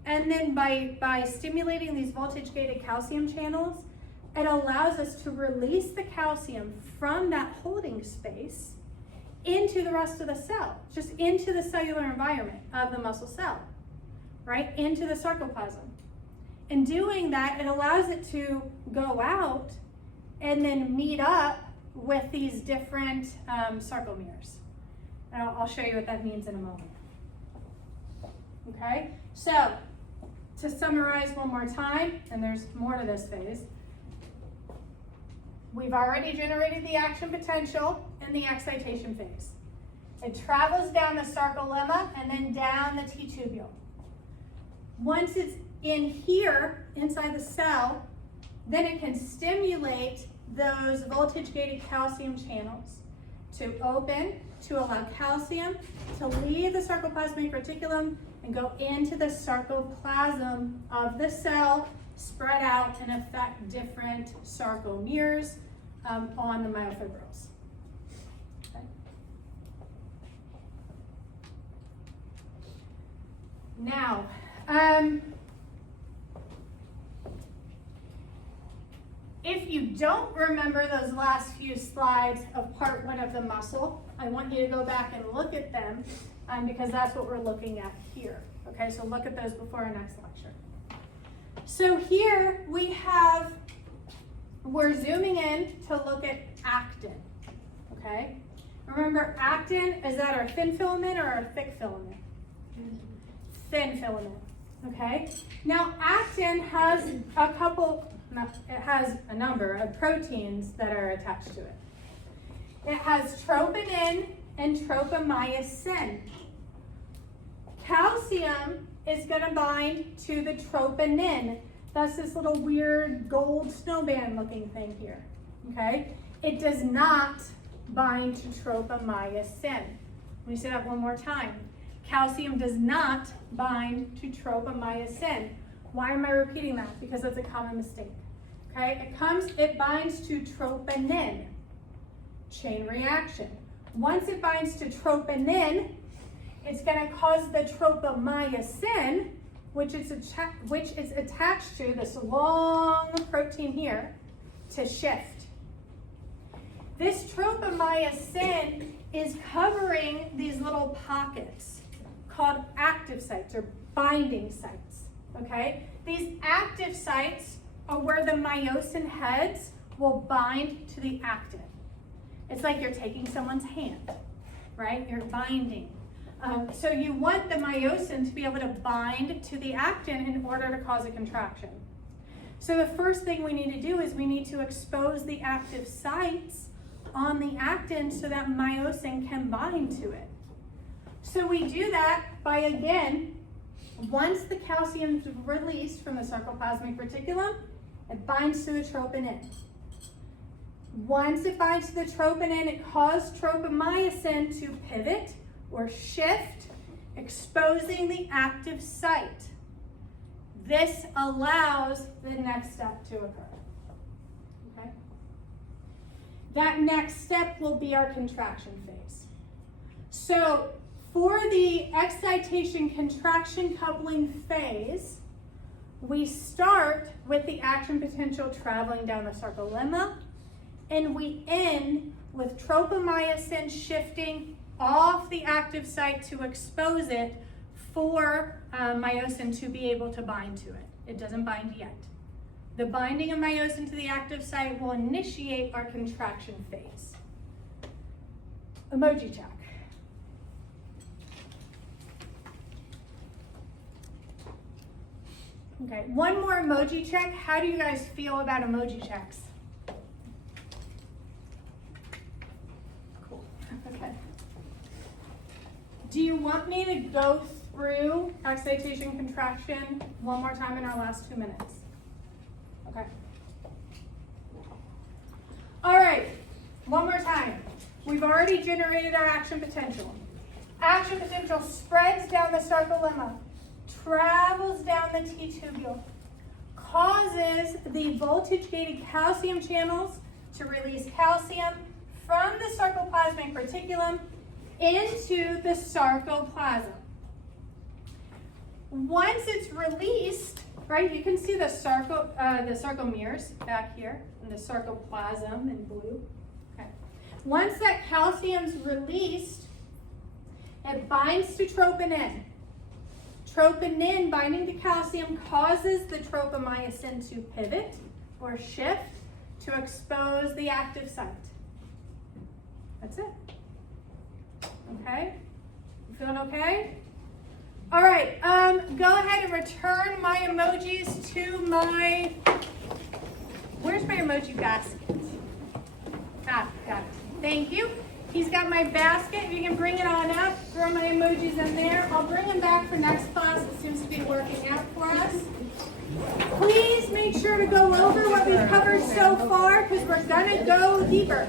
and then by stimulating these voltage-gated calcium channels, it allows us to release the calcium from that holding space into the rest of the cell, just into the cellular environment of the muscle cell, right? Into the sarcoplasm. In doing that, it allows it to go out and then meet up with these different sarcomeres. And I'll show you what that means in a moment. Okay, so to summarize one more time, and there's more to this phase, we've already generated the action potential in the excitation phase. It travels down the sarcolemma and then down the T-tubule. Once it's in here, inside the cell, then it can stimulate those voltage-gated calcium channels to open, to allow calcium to leave the sarcoplasmic reticulum and go into the sarcoplasm of the cell, spread out and affect different sarcomeres on the myofibrils. Now, if you don't remember those last few slides of part 1 of the muscle, I want you to go back and look at them because that's what we're looking at here. Okay, so look at those before our next lecture. So here we're zooming in to look at actin. Okay, remember actin, is that our thin filament or our thick filament? Thin filament. Okay, now actin has it has a number of proteins that are attached to it. It has troponin and tropomyosin. Calcium is going to bind to the troponin. That's this little weird gold snowman looking thing here. Okay, it does not bind to tropomyosin. Let me say that one more time. Calcium does not bind to tropomyosin. Why am I repeating that? Because that's a common mistake. Okay, it binds to troponin. Chain reaction. Once it binds to troponin, it's going to cause the tropomyosin, which is attached to this long protein here, to shift. This tropomyosin is covering these little pockets called active sites or binding sites. Okay? These active sites are where the myosin heads will bind to the actin. It's like you're taking someone's hand, right? You're binding. So you want the myosin to be able to bind to the actin in order to cause a contraction. So the first thing we need to do is we need to expose the active sites on the actin so that myosin can bind to it. So we do that by, again, once the calcium is released from the sarcoplasmic reticulum, it binds to the troponin. Once it binds to the troponin, it causes tropomyosin to pivot or shift, exposing the active site. This allows the next step to occur. Okay? That next step will be our contraction phase. So for the excitation contraction coupling phase, we start with the action potential traveling down the sarcolemma, and we end with tropomyosin shifting off the active site to expose it for myosin to be able to bind to it. It doesn't bind yet. The binding of myosin to the active site will initiate our contraction phase. Emoji check. Okay, one more emoji check. How do you guys feel about emoji checks? Cool. Okay. Do you want me to go through excitation contraction one more time in our last 2 minutes? Okay. All right, one more time. We've already generated our action potential. Action potential spreads down the sarcolemma, travels down the T-tubule, causes the voltage-gated calcium channels to release calcium from the sarcoplasmic reticulum into the sarcoplasm. Once it's released, right, you can see the sarcomeres back here, and the sarcoplasm in blue. Okay. Once that calcium's released, it binds to troponin. Troponin binding to calcium causes the tropomyosin to pivot or shift to expose the active site. That's it. Okay? You feeling okay? All right, go ahead and return my emojis to my, where's my emoji basket? Got it. Thank you. He's got my basket. You can bring it on up, throw my emojis in there. I'll bring them back for next class. It seems to be working out for us. Please make sure to go over what we've covered so far because we're going to go deeper.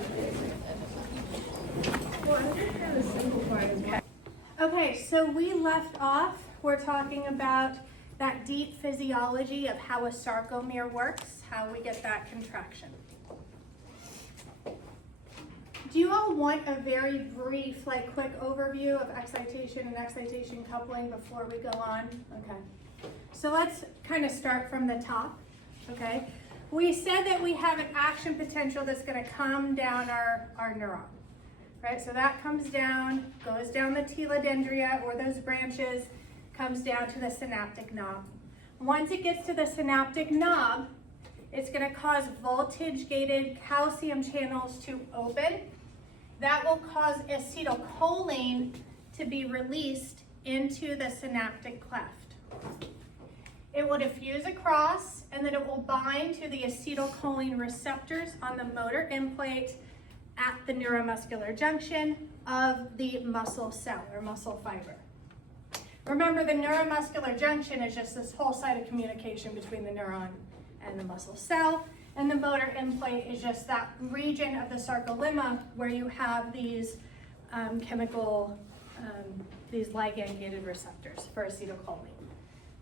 Okay, so we left off, we're talking about that deep physiology of how a sarcomere works, how we get that contraction. Do you all want a very brief, like quick overview of excitation and excitation coupling before we go on? Okay. So let's kind of start from the top, okay? We said that we have an action potential that's gonna come down our neuron, right? So that comes down, goes down the telodendria or those branches, comes down to the synaptic knob. Once it gets to the synaptic knob, it's gonna cause voltage-gated calcium channels to open. That will cause acetylcholine to be released into the synaptic cleft. It will diffuse across, and then it will bind to the acetylcholine receptors on the motor end plate at the neuromuscular junction of the muscle cell or muscle fiber. Remember, the neuromuscular junction is just this whole site of communication between the neuron and the muscle cell, and the motor end plate is just that region of the sarcolemma where you have these these ligand-gated receptors for acetylcholine.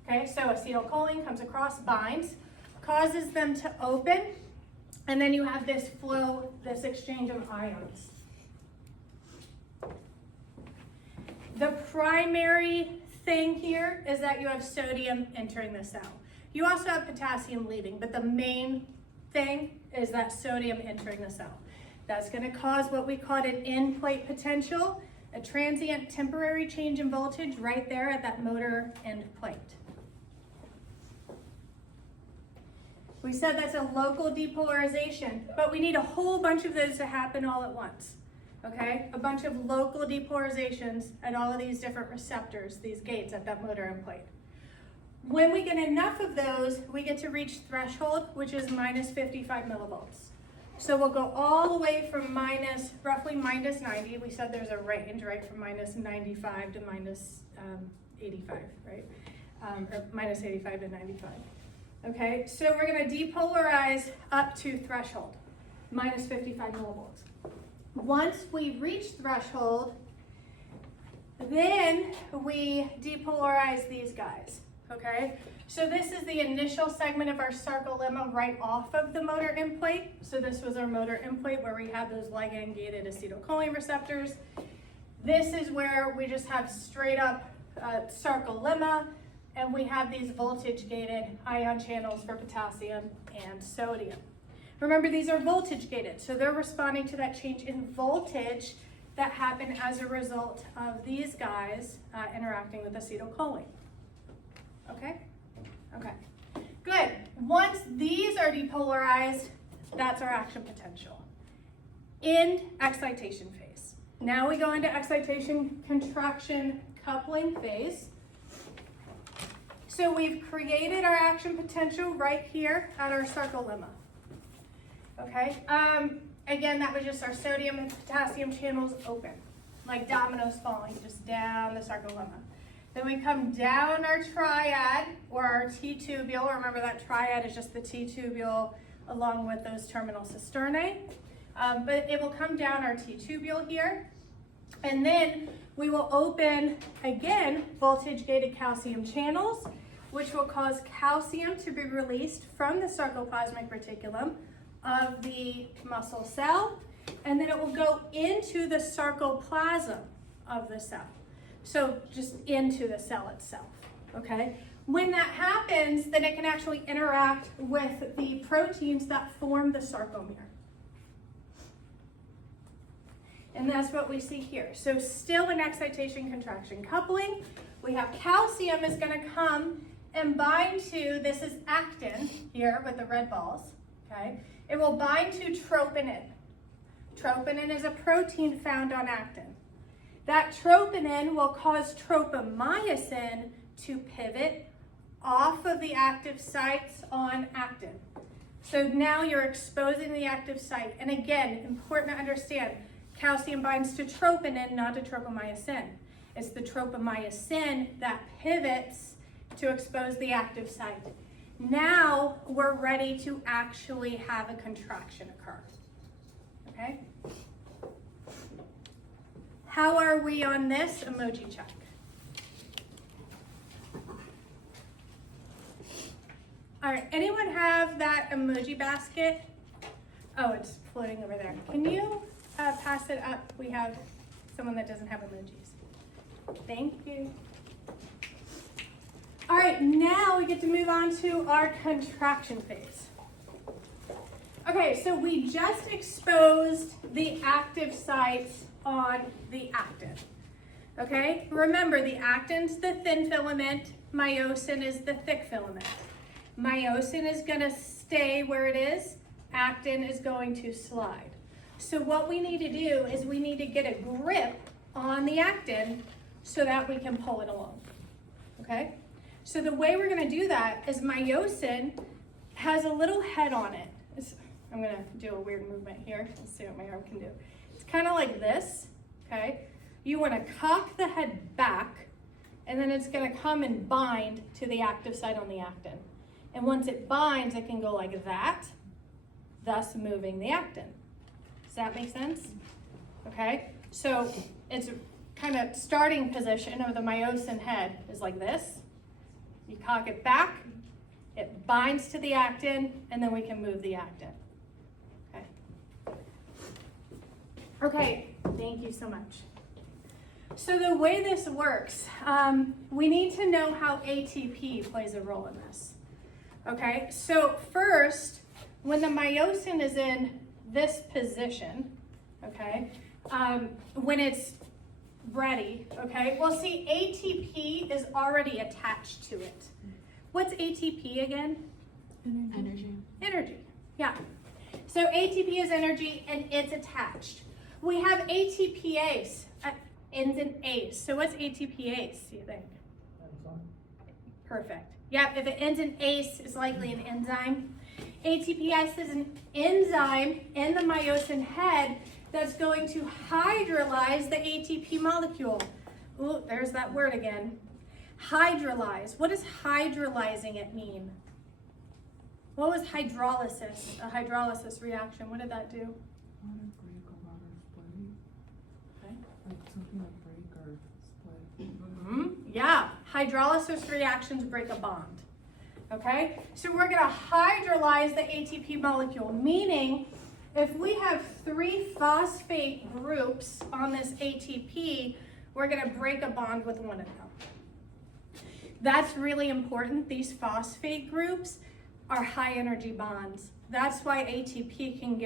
Okay, so acetylcholine comes across, binds, causes them to open, and then you have this flow, this exchange of ions. The primary thing here is that you have sodium entering the cell. You also have potassium leaving, but the main thing is that sodium entering the cell. That's going to cause what we call an end plate potential, a transient temporary change in voltage right there at that motor end plate. We said that's a local depolarization, but we need a whole bunch of those to happen all at once. Okay, a bunch of local depolarizations at all of these different receptors, these gates at that motor end plate. When we get enough of those, we get to reach threshold, which is minus 55 millivolts. So we'll go all the way from roughly minus 90. We said there's a range, right, from minus 95 to minus 85, right? Or minus 85 to 95. Okay, so we're going to depolarize up to threshold, minus 55 millivolts. Once we reach threshold, then we depolarize these guys, okay? So this is the initial segment of our sarcolemma right off of the motor end plate. So this was our motor end plate where we have those ligand-gated acetylcholine receptors. This is where we just have straight up sarcolemma, and we have these voltage-gated ion channels for potassium and sodium. Remember, these are voltage-gated, so they're responding to that change in voltage that happened as a result of these guys interacting with acetylcholine. Okay? Okay. Good. Once these are depolarized, that's our action potential. End excitation phase. Now we go into excitation contraction coupling phase. So we've created our action potential right here at our sarcolemma. Okay, again, that was just our sodium and potassium channels open, like dominoes falling just down the sarcolemma. Then we come down our triad or our T-tubule. Remember that triad is just the T-tubule along with those terminal cisternae. But it will come down our T-tubule here. And then we will open, again, voltage-gated calcium channels, which will cause calcium to be released from the sarcoplasmic reticulum of the muscle cell, and then it will go into the sarcoplasm of the cell. So just into the cell itself, okay? When that happens, then it can actually interact with the proteins that form the sarcomere. And that's what we see here. So still in excitation contraction coupling, we have calcium is gonna come and bind to, this is actin here with the red balls, okay? It will bind to troponin. Troponin is a protein found on actin. That troponin will cause tropomyosin to pivot off of the active sites on actin. So now you're exposing the active site. And again, important to understand, calcium binds to troponin, not to tropomyosin. It's the tropomyosin that pivots to expose the active site. Now we're ready to actually have a contraction occur, okay? How are we on this emoji check? All right, anyone have that emoji basket? Oh, it's floating over there. Can you pass it up. We have someone that doesn't have emojis. Thank you. All right, now we get to move on to our contraction phase. Okay, so we just exposed the active sites on the actin. Okay, remember the actin's the thin filament, myosin is the thick filament. Myosin is going to stay where it is, actin is going to slide. So what we need to do is we need to get a grip on the actin so that we can pull it along. Okay? So the way we're going to do that is myosin has a little head on it. I'm going to do a weird movement here. Let's see what my arm can do. It's kind of like this. Okay? You want to cock the head back, and then it's going to come and bind to the active site on the actin. And once it binds, it can go like that, thus moving the actin. Does that make sense? Okay? So it's kind of starting position of the myosin head is like this. You cock it back, it binds to the actin, and then we can move the actin. Okay. Okay, thank you so much. So the way this works, we need to know how ATP plays a role in this. Okay, so first, when the myosin is in this position, okay, when it's ready, okay, well see, ATP is already attached to it. What's ATP again? Energy. Energy, yeah. So ATP is energy and it's attached. We have ATPase, ends in ACE. So what's ATPase, do you think? Perfect. Yeah, if it ends in ACE, it's likely an enzyme. ATPase is an enzyme in the myosin head that's going to hydrolyze the ATP molecule. Ooh, there's that word again. Hydrolyze. What does hydrolyzing it mean? What was hydrolysis? A hydrolysis reaction. What did that do? Break a lot or split. Okay. Like something like break or split. Mm-hmm. Yeah, hydrolysis reactions break a bond. Okay, so we're going to hydrolyze the ATP molecule, meaning if we have 3 phosphate groups on this ATP, we're going to break a bond with one of them. That's really important. These phosphate groups are high energy bonds. That's why ATP can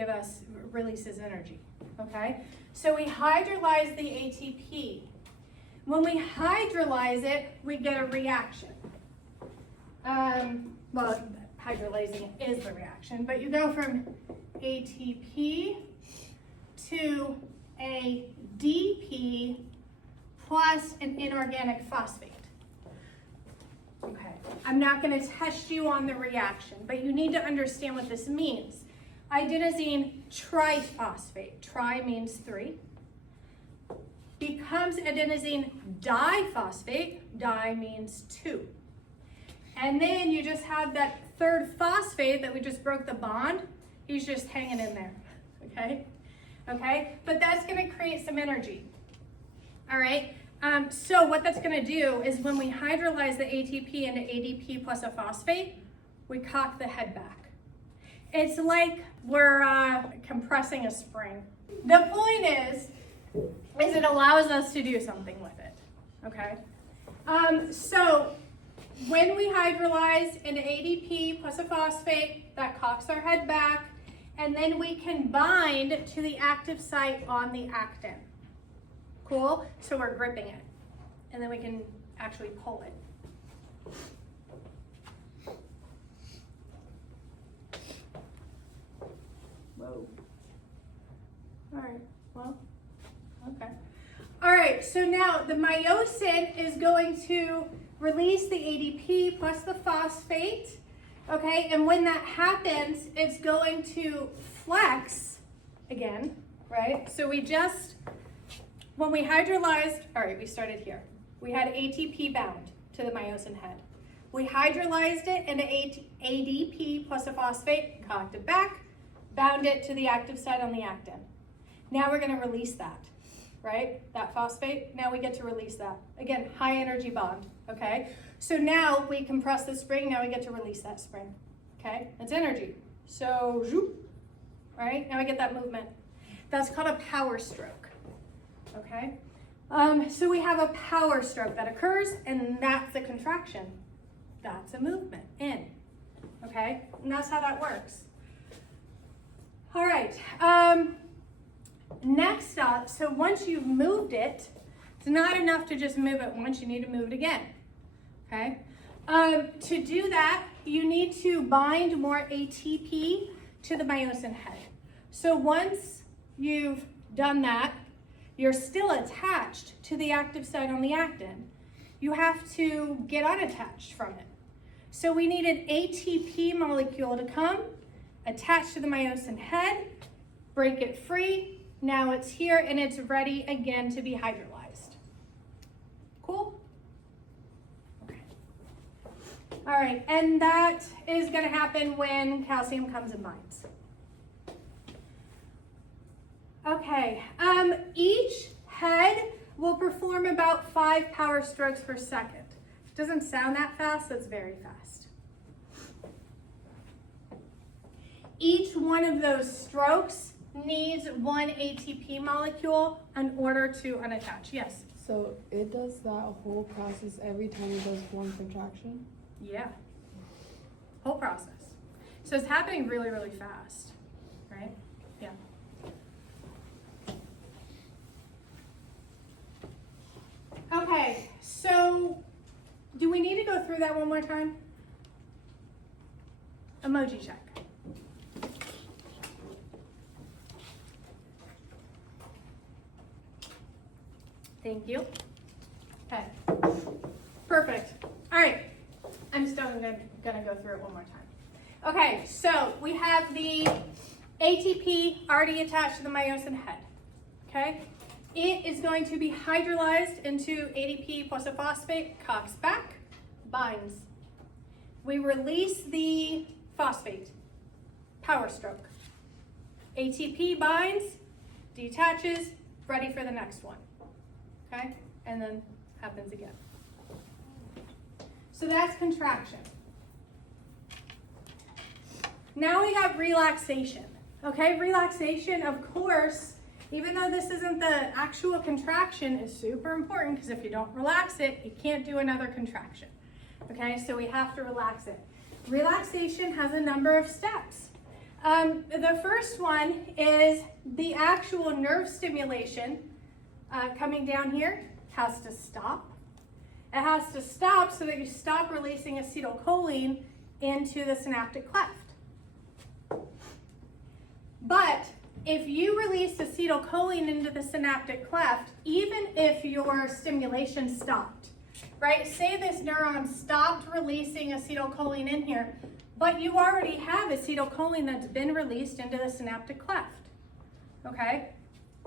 releases energy. Okay, so we hydrolyze the ATP. When we hydrolyze it, we get a reaction. Well, hydrolyzing it is the reaction, but you go from ATP to ADP plus an inorganic phosphate. Okay, I'm not going to test you on the reaction, but you need to understand what this means. Adenosine triphosphate, tri means 3, becomes adenosine diphosphate, di means 2. And then you just have that 3rd phosphate that we just broke the bond. He's just hanging in there, okay? Okay, but that's gonna create some energy, all right? So what that's gonna do is when we hydrolyze the ATP into ADP plus a phosphate, we cock the head back. It's like we're compressing a spring. The point is it allows us to do something with it, okay? So when we hydrolyze into ADP plus a phosphate, that cocks our head back, and then we can bind to the active site on the actin. Cool? So we're gripping it, and then we can actually pull it. Whoa. All right, well, okay. All right, so now the myosin is going to release the ADP plus the phosphate, okay? And when that happens, it's going to flex again, right? So when we hydrolyzed, all right, we started here. We had ATP bound to the myosin head. We hydrolyzed it into ADP plus a phosphate, cocked it back, bound it to the active site on the actin. Now we're gonna release that, right? That phosphate, now we get to release that. Again, high energy bond, okay? So now we compress the spring, now we get to release that spring, okay? That's energy. So, zoop, right? Now we get that movement. That's called a power stroke, okay? So we have a power stroke that occurs, and that's a contraction. That's a movement in, okay? And that's how that works. All right, next up, so once you've moved it, it's not enough to just move it once, you need to move it again, okay? To do that, you need to bind more ATP to the myosin head. So once you've done that, you're still attached to the active site on the actin. You have to get unattached from it. So we need an ATP molecule to come, attach to the myosin head, break it free. Now it's here and it's ready again to be hydrolyzed. Cool? Okay. All right, and that is gonna happen when calcium comes and binds. Okay, each head will perform about 5 power strokes per second. Doesn't sound that fast, that's very fast. Each one of those strokes needs one ATP molecule in order to unattach. Yes? So it does that whole process every time it does one contraction? Yeah. Whole process. So it's happening really, really fast, right? Yeah. Okay, so do we need to go through that one more time? Emoji check. Thank you. Okay, perfect. All right, I'm still gonna go through it one more time. Okay, so we have the ATP already attached to the myosin head, okay? It is going to be hydrolyzed into ADP plus a phosphate, COX back, binds. We release the phosphate, power stroke. ATP binds, detaches, ready for the next one, okay? And then happens again. So that's contraction. Now we have relaxation, okay? Relaxation, of course, even though this isn't the actual contraction, is super important because if you don't relax it, you can't do another contraction. Okay, so we have to relax it. Relaxation has a number of steps. The first one is the actual nerve stimulation coming down here has to stop. It has to stop so that you stop releasing acetylcholine into the synaptic cleft. But if you release acetylcholine into the synaptic cleft, even if your stimulation stopped, right? Say this neuron stopped releasing acetylcholine in here, but you already have acetylcholine that's been released into the synaptic cleft, okay?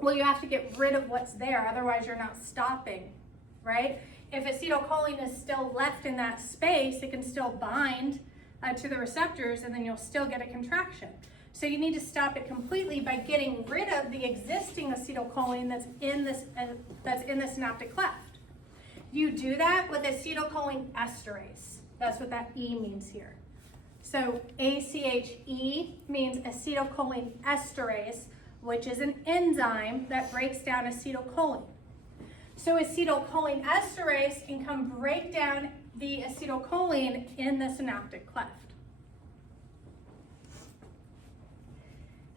Well, you have to get rid of what's there, otherwise you're not stopping, right? If acetylcholine is still left in that space, it can still bind to the receptors and then you'll still get a contraction. So you need to stop it completely by getting rid of the existing acetylcholine that's in the synaptic cleft. You do that with acetylcholine esterase. That's what that E means here. So ACHE means acetylcholine esterase, which is an enzyme that breaks down acetylcholine. So acetylcholine esterase can come break down the acetylcholine in the synaptic cleft.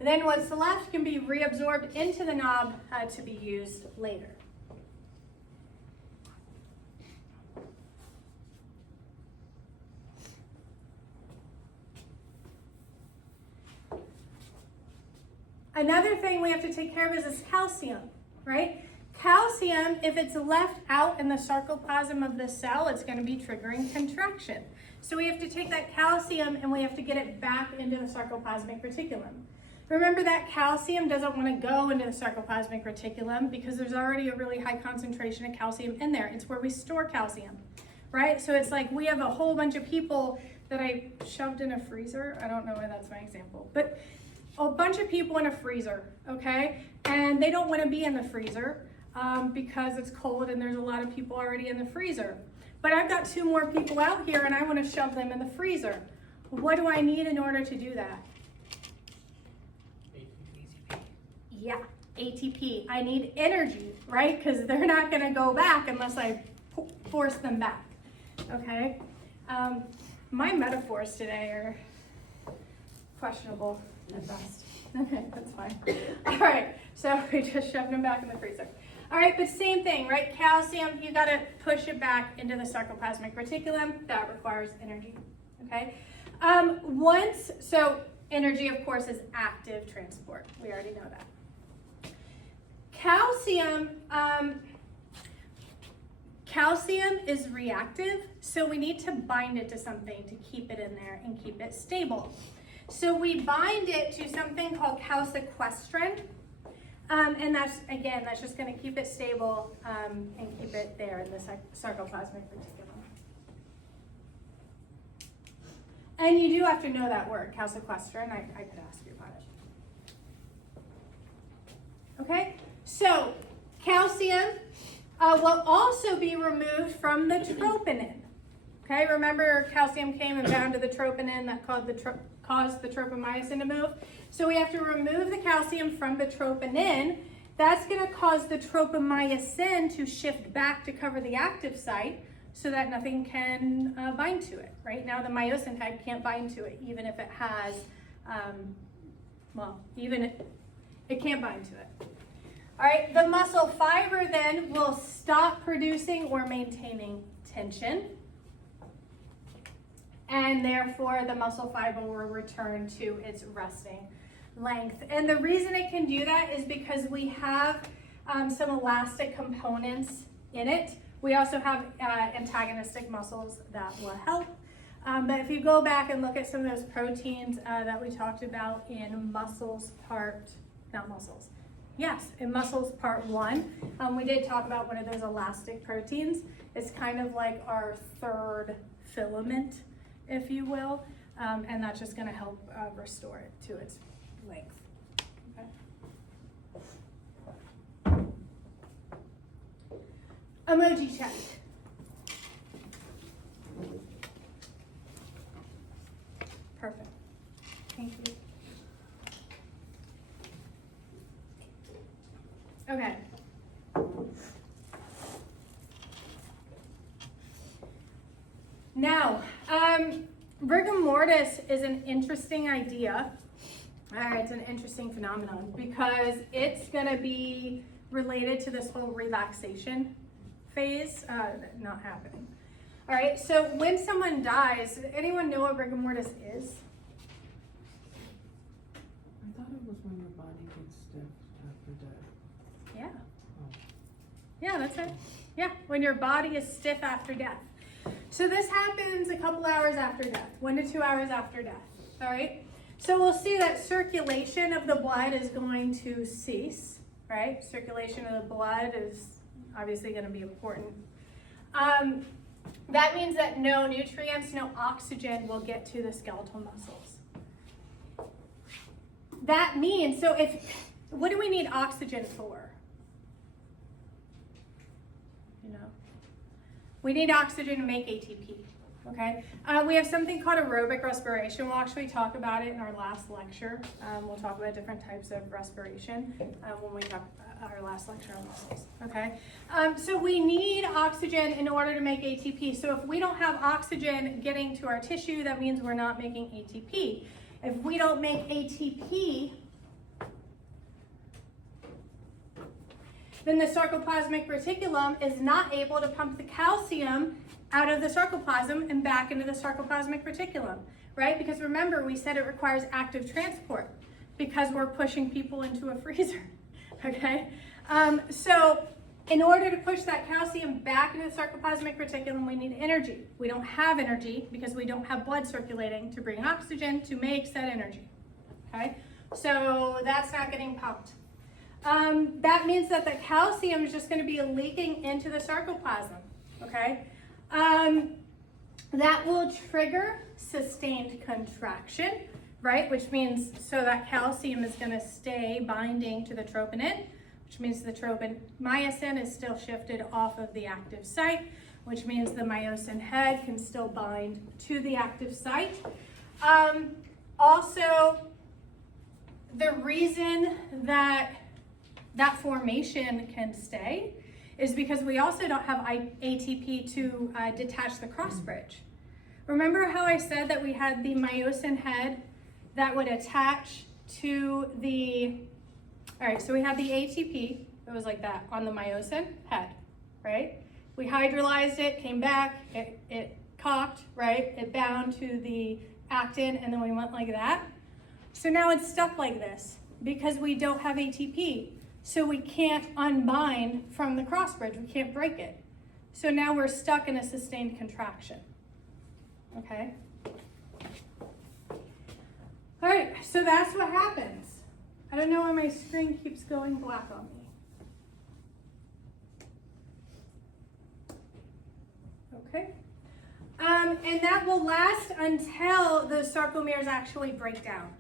Then what's left can be reabsorbed into the knob to be used later. Another thing we have to take care of is calcium, right? Calcium, if it's left out in the sarcoplasm of the cell, it's going to be triggering contraction. So we have to take that calcium and we have to get it back into the sarcoplasmic reticulum. Remember that calcium doesn't want to go into the sarcoplasmic reticulum because there's already a really high concentration of calcium in there. It's where we store calcium, right? So it's like we have a whole bunch of people that I shoved in a freezer. I don't know why that's my example, but a bunch of people in a freezer, okay? And they don't want to be in the freezer because it's cold and there's a lot of people already in the freezer. But I've got 2 more people out here and I want to shove them in the freezer. What do I need in order to do that? Yeah, ATP. I need energy, right? Because they're not gonna go back unless I force them back, okay? My metaphors today are questionable at best. Okay, that's fine. All right, so we just shoved them back in the freezer. All right, but same thing, right? Calcium, you gotta push it back into the sarcoplasmic reticulum. That requires energy, okay? So energy, of course, is active transport. We already know that. Calcium is reactive, so we need to bind it to something to keep it in there and keep it stable. So we bind it to something called calsequestrin, and that's just going to keep it stable and keep it there in the sarcoplasmic reticulum. And you do have to know that word, calsequestrin. I could ask you about it. Okay, so calcium will also be removed from the troponin. Okay, remember calcium came and bound to the troponin that caused the tropomyosin to move. So we have to remove the calcium from the troponin. That's going to cause the tropomyosin to shift back to cover the active site so that nothing can bind to it. Right now the myosin head can't bind to it, even if it has, it can't bind to it. All right, the muscle fiber then will stop producing or maintaining tension, and therefore the muscle fiber will return to its resting length. And the reason it can do that is because we have some elastic components in it. We also have antagonistic muscles that will help. But if you go back and look at some of those proteins that we talked about in in muscles part 1, we did talk about one of those elastic proteins. It's kind of like our third filament, if you will, and that's just gonna help restore it to its length. Okay. Emoji check. Perfect. Thank you. Okay. Now, rigor mortis is an interesting idea. It's an interesting phenomenon because it's going to be related to this whole relaxation phase not happening. All right, so when someone dies, anyone know what rigor mortis is? I thought it was when your body gets stiff after death. Yeah. Yeah, that's it. Yeah, when your body is stiff after death. So this happens a couple hours after death, 1 to 2 hours after death, all right? So we'll see that circulation of the blood is going to cease, right? Circulation of the blood is obviously going to be important. That means that no nutrients, no oxygen will get to the skeletal muscles. That means, what do we need oxygen for? We need oxygen to make ATP, okay? We have something called aerobic respiration. We'll actually talk about it in our last lecture. We'll talk about different types of respiration when we talk about our last lecture on muscles, okay? So we need oxygen in order to make ATP. So if we don't have oxygen getting to our tissue, that means we're not making ATP. If we don't make ATP, then the sarcoplasmic reticulum is not able to pump the calcium out of the sarcoplasm and back into the sarcoplasmic reticulum, right? Because remember, we said it requires active transport because we're pushing people into a freezer, okay? So in order to push that calcium back into the sarcoplasmic reticulum, we need energy. We don't have energy because we don't have blood circulating to bring oxygen to make said energy, okay? So that's not getting pumped. That means that the calcium is just going to be leaking into the sarcoplasm, okay? That will trigger sustained contraction, right? Which means, so that calcium is going to stay binding to the troponin, which means the tropomyosin is still shifted off of the active site, which means the myosin head can still bind to the active site. Also, the reason that that formation can stay is because we also don't have ATP to detach the cross bridge. Remember how I said that we had the myosin head that would attach to the, all right, so we had the ATP, it was like that on the myosin head, right? We hydrolyzed it, came back, it cocked, right? It bound to the actin, and then we went like that. So now it's stuck like this because we don't have ATP. So we can't unbind from the cross bridge, we can't break it. So now we're stuck in a sustained contraction, okay? All right, so that's what happens. I don't know why my screen keeps going black on me. Okay, and that will last until those sarcomeres actually break down.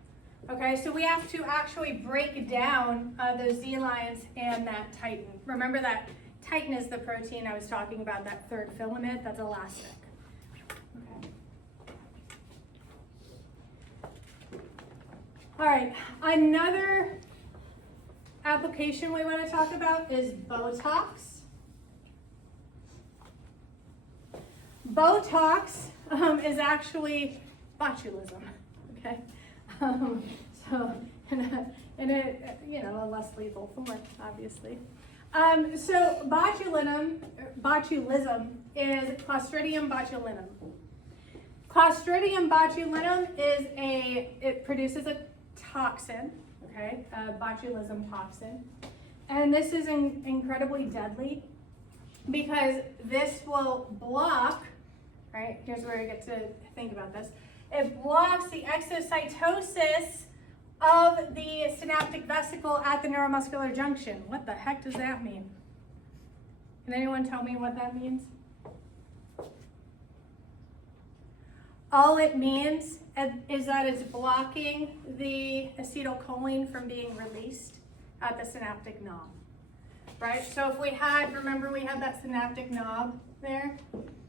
Okay, so we have to actually break down those Z lines and that titin. Remember that titin is the protein I was talking about, that third filament that's elastic. Okay. All right, another application we want to talk about is Botox. Botox is actually botulism, okay? So in a you know, a less lethal form, obviously. So botulism is Clostridium botulinum. Clostridium botulinum is it produces a toxin, okay, a botulism toxin, and this is incredibly deadly because this will block. Right, here's where I get to think about this. It blocks the exocytosis of the synaptic vesicle at the neuromuscular junction. What the heck does that mean? Can anyone tell me what that means? All it means is that it's blocking the acetylcholine from being released at the synaptic knob, right? So if we had, remember we had that synaptic knob there?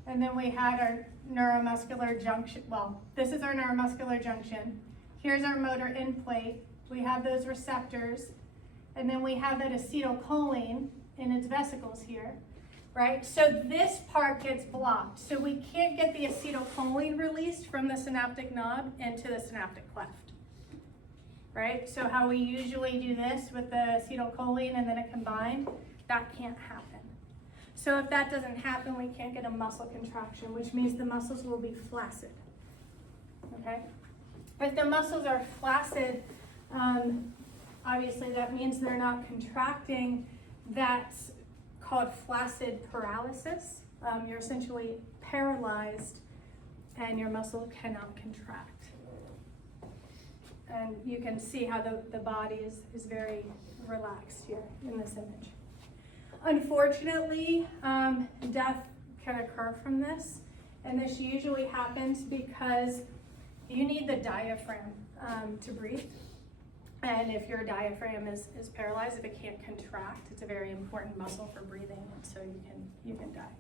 And then we had our neuromuscular junction. Well, this is our neuromuscular junction. Here's our motor end plate. We have those receptors. And then we have that acetylcholine in its vesicles here, right? So this part gets blocked. So we can't get the acetylcholine released from the synaptic knob into the synaptic cleft, right? So how we usually do this with the acetylcholine and then it combined, that can't happen. So if that doesn't happen, we can't get a muscle contraction, which means the muscles will be flaccid, okay? If the muscles are flaccid, obviously that means they're not contracting. That's called flaccid paralysis. You're essentially paralyzed and your muscle cannot contract. And you can see how the body is very relaxed here in this image. Unfortunately, death can occur from this, and this usually happens because you need the diaphragm to breathe. And if your diaphragm is paralyzed, if it can't contract, it's a very important muscle for breathing, and so you can die.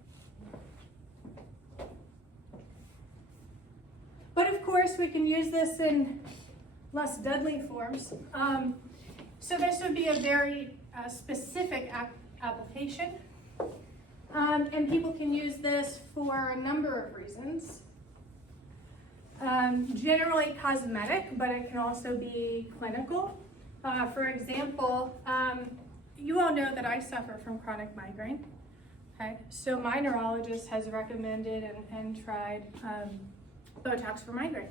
But of course, we can use this in less deadly forms. So this would be a very specific application. And people can use this for a number of reasons. Generally cosmetic, but it can also be clinical. For example, you all know that I suffer from chronic migraine. Okay, so my neurologist has recommended and tried Botox for migraine.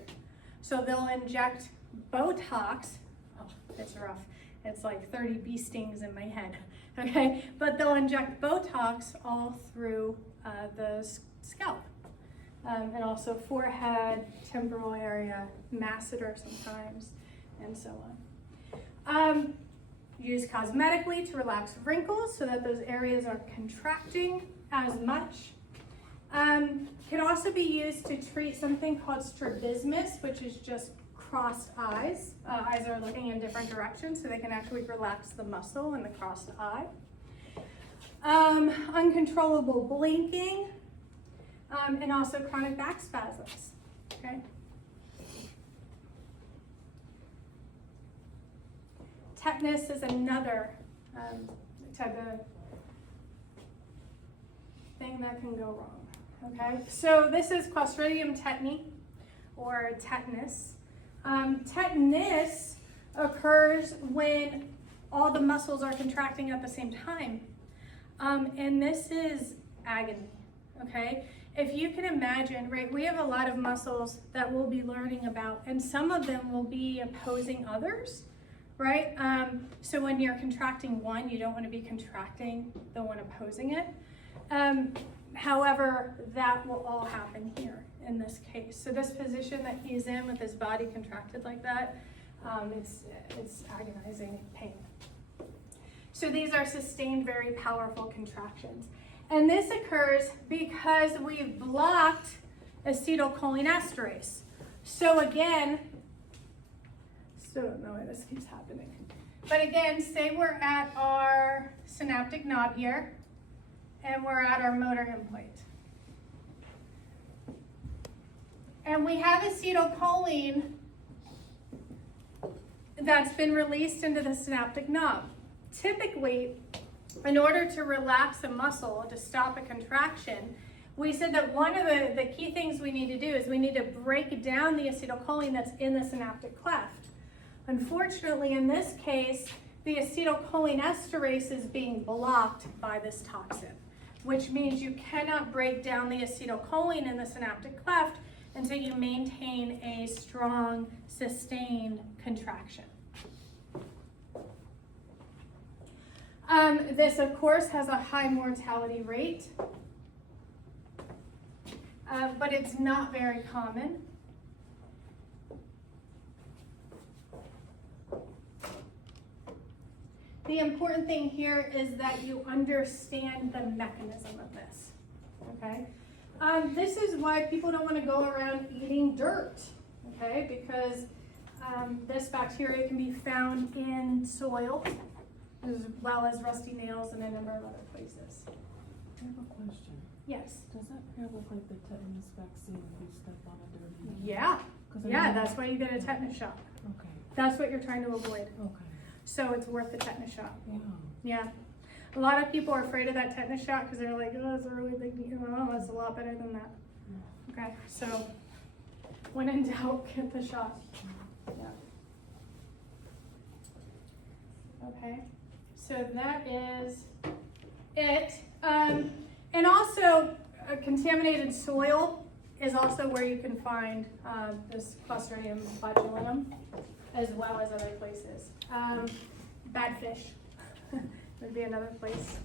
So they'll inject Botox. Oh, it's rough. It's like 30 bee stings in my head. Okay, but they'll inject Botox all through the scalp. And also forehead, temporal area, masseter sometimes, and so on. Used cosmetically to relax wrinkles so that those areas aren't contracting as much. Can also be used to treat something called strabismus, which is just crossed eyes. Eyes are looking in different directions, so they can actually relax the muscle in the crossed eye. Uncontrollable blinking, and also chronic back spasms, okay? Tetanus is another type of thing that can go wrong. Okay, so this is Clostridium tetani, or tetanus. Tetanus occurs when all the muscles are contracting at the same time. And this is agony, okay? If you can imagine, right, we have a lot of muscles that we'll be learning about, and some of them will be opposing others, right? So when you're contracting one, you don't want to be contracting the one opposing it. However, that will all happen here in this case. So this position that he's in with his body contracted like that, it's agonizing pain. So these are sustained, very powerful contractions. And this occurs because we've blocked acetylcholinesterase. So again, still don't know why this keeps happening. But again, say we're at our synaptic knob here, and we're at our motor end plate. And we have acetylcholine that's been released into the synaptic knob. Typically, in order to relax a muscle, to stop a contraction, we said that one of the key things we need to do is we need to break down the acetylcholine that's in the synaptic cleft. Unfortunately, in this case, the acetylcholinesterase is being blocked by this toxin, which means you cannot break down the acetylcholine in the synaptic cleft until you maintain a strong, sustained contraction. This, of course, has a high mortality rate, but it's not very common. The important thing here is that you understand the mechanism of this, okay? This is why people don't want to go around eating dirt, okay? Because this bacteria can be found in soil, as well as rusty nails and a number of other places. I have a question. Yes. Does that pair look like the tetanus vaccine if you step on a dirty hand? Yeah. 'Cause I Yeah, know- that's why you get a tetanus shot. Okay, That's what you're trying to avoid. okay, So it's worth the tetanus shot. yeah. Yeah. A lot of people are afraid of that tetanus shot because they're like, oh, it's a really big deal. Oh, it's a lot better than that. Okay, so when in doubt, get the shot. Yeah. Okay, so that is it. And also, contaminated soil is also where you can find this Clostridium botulinum, as well as other places. Bad fish would be another place.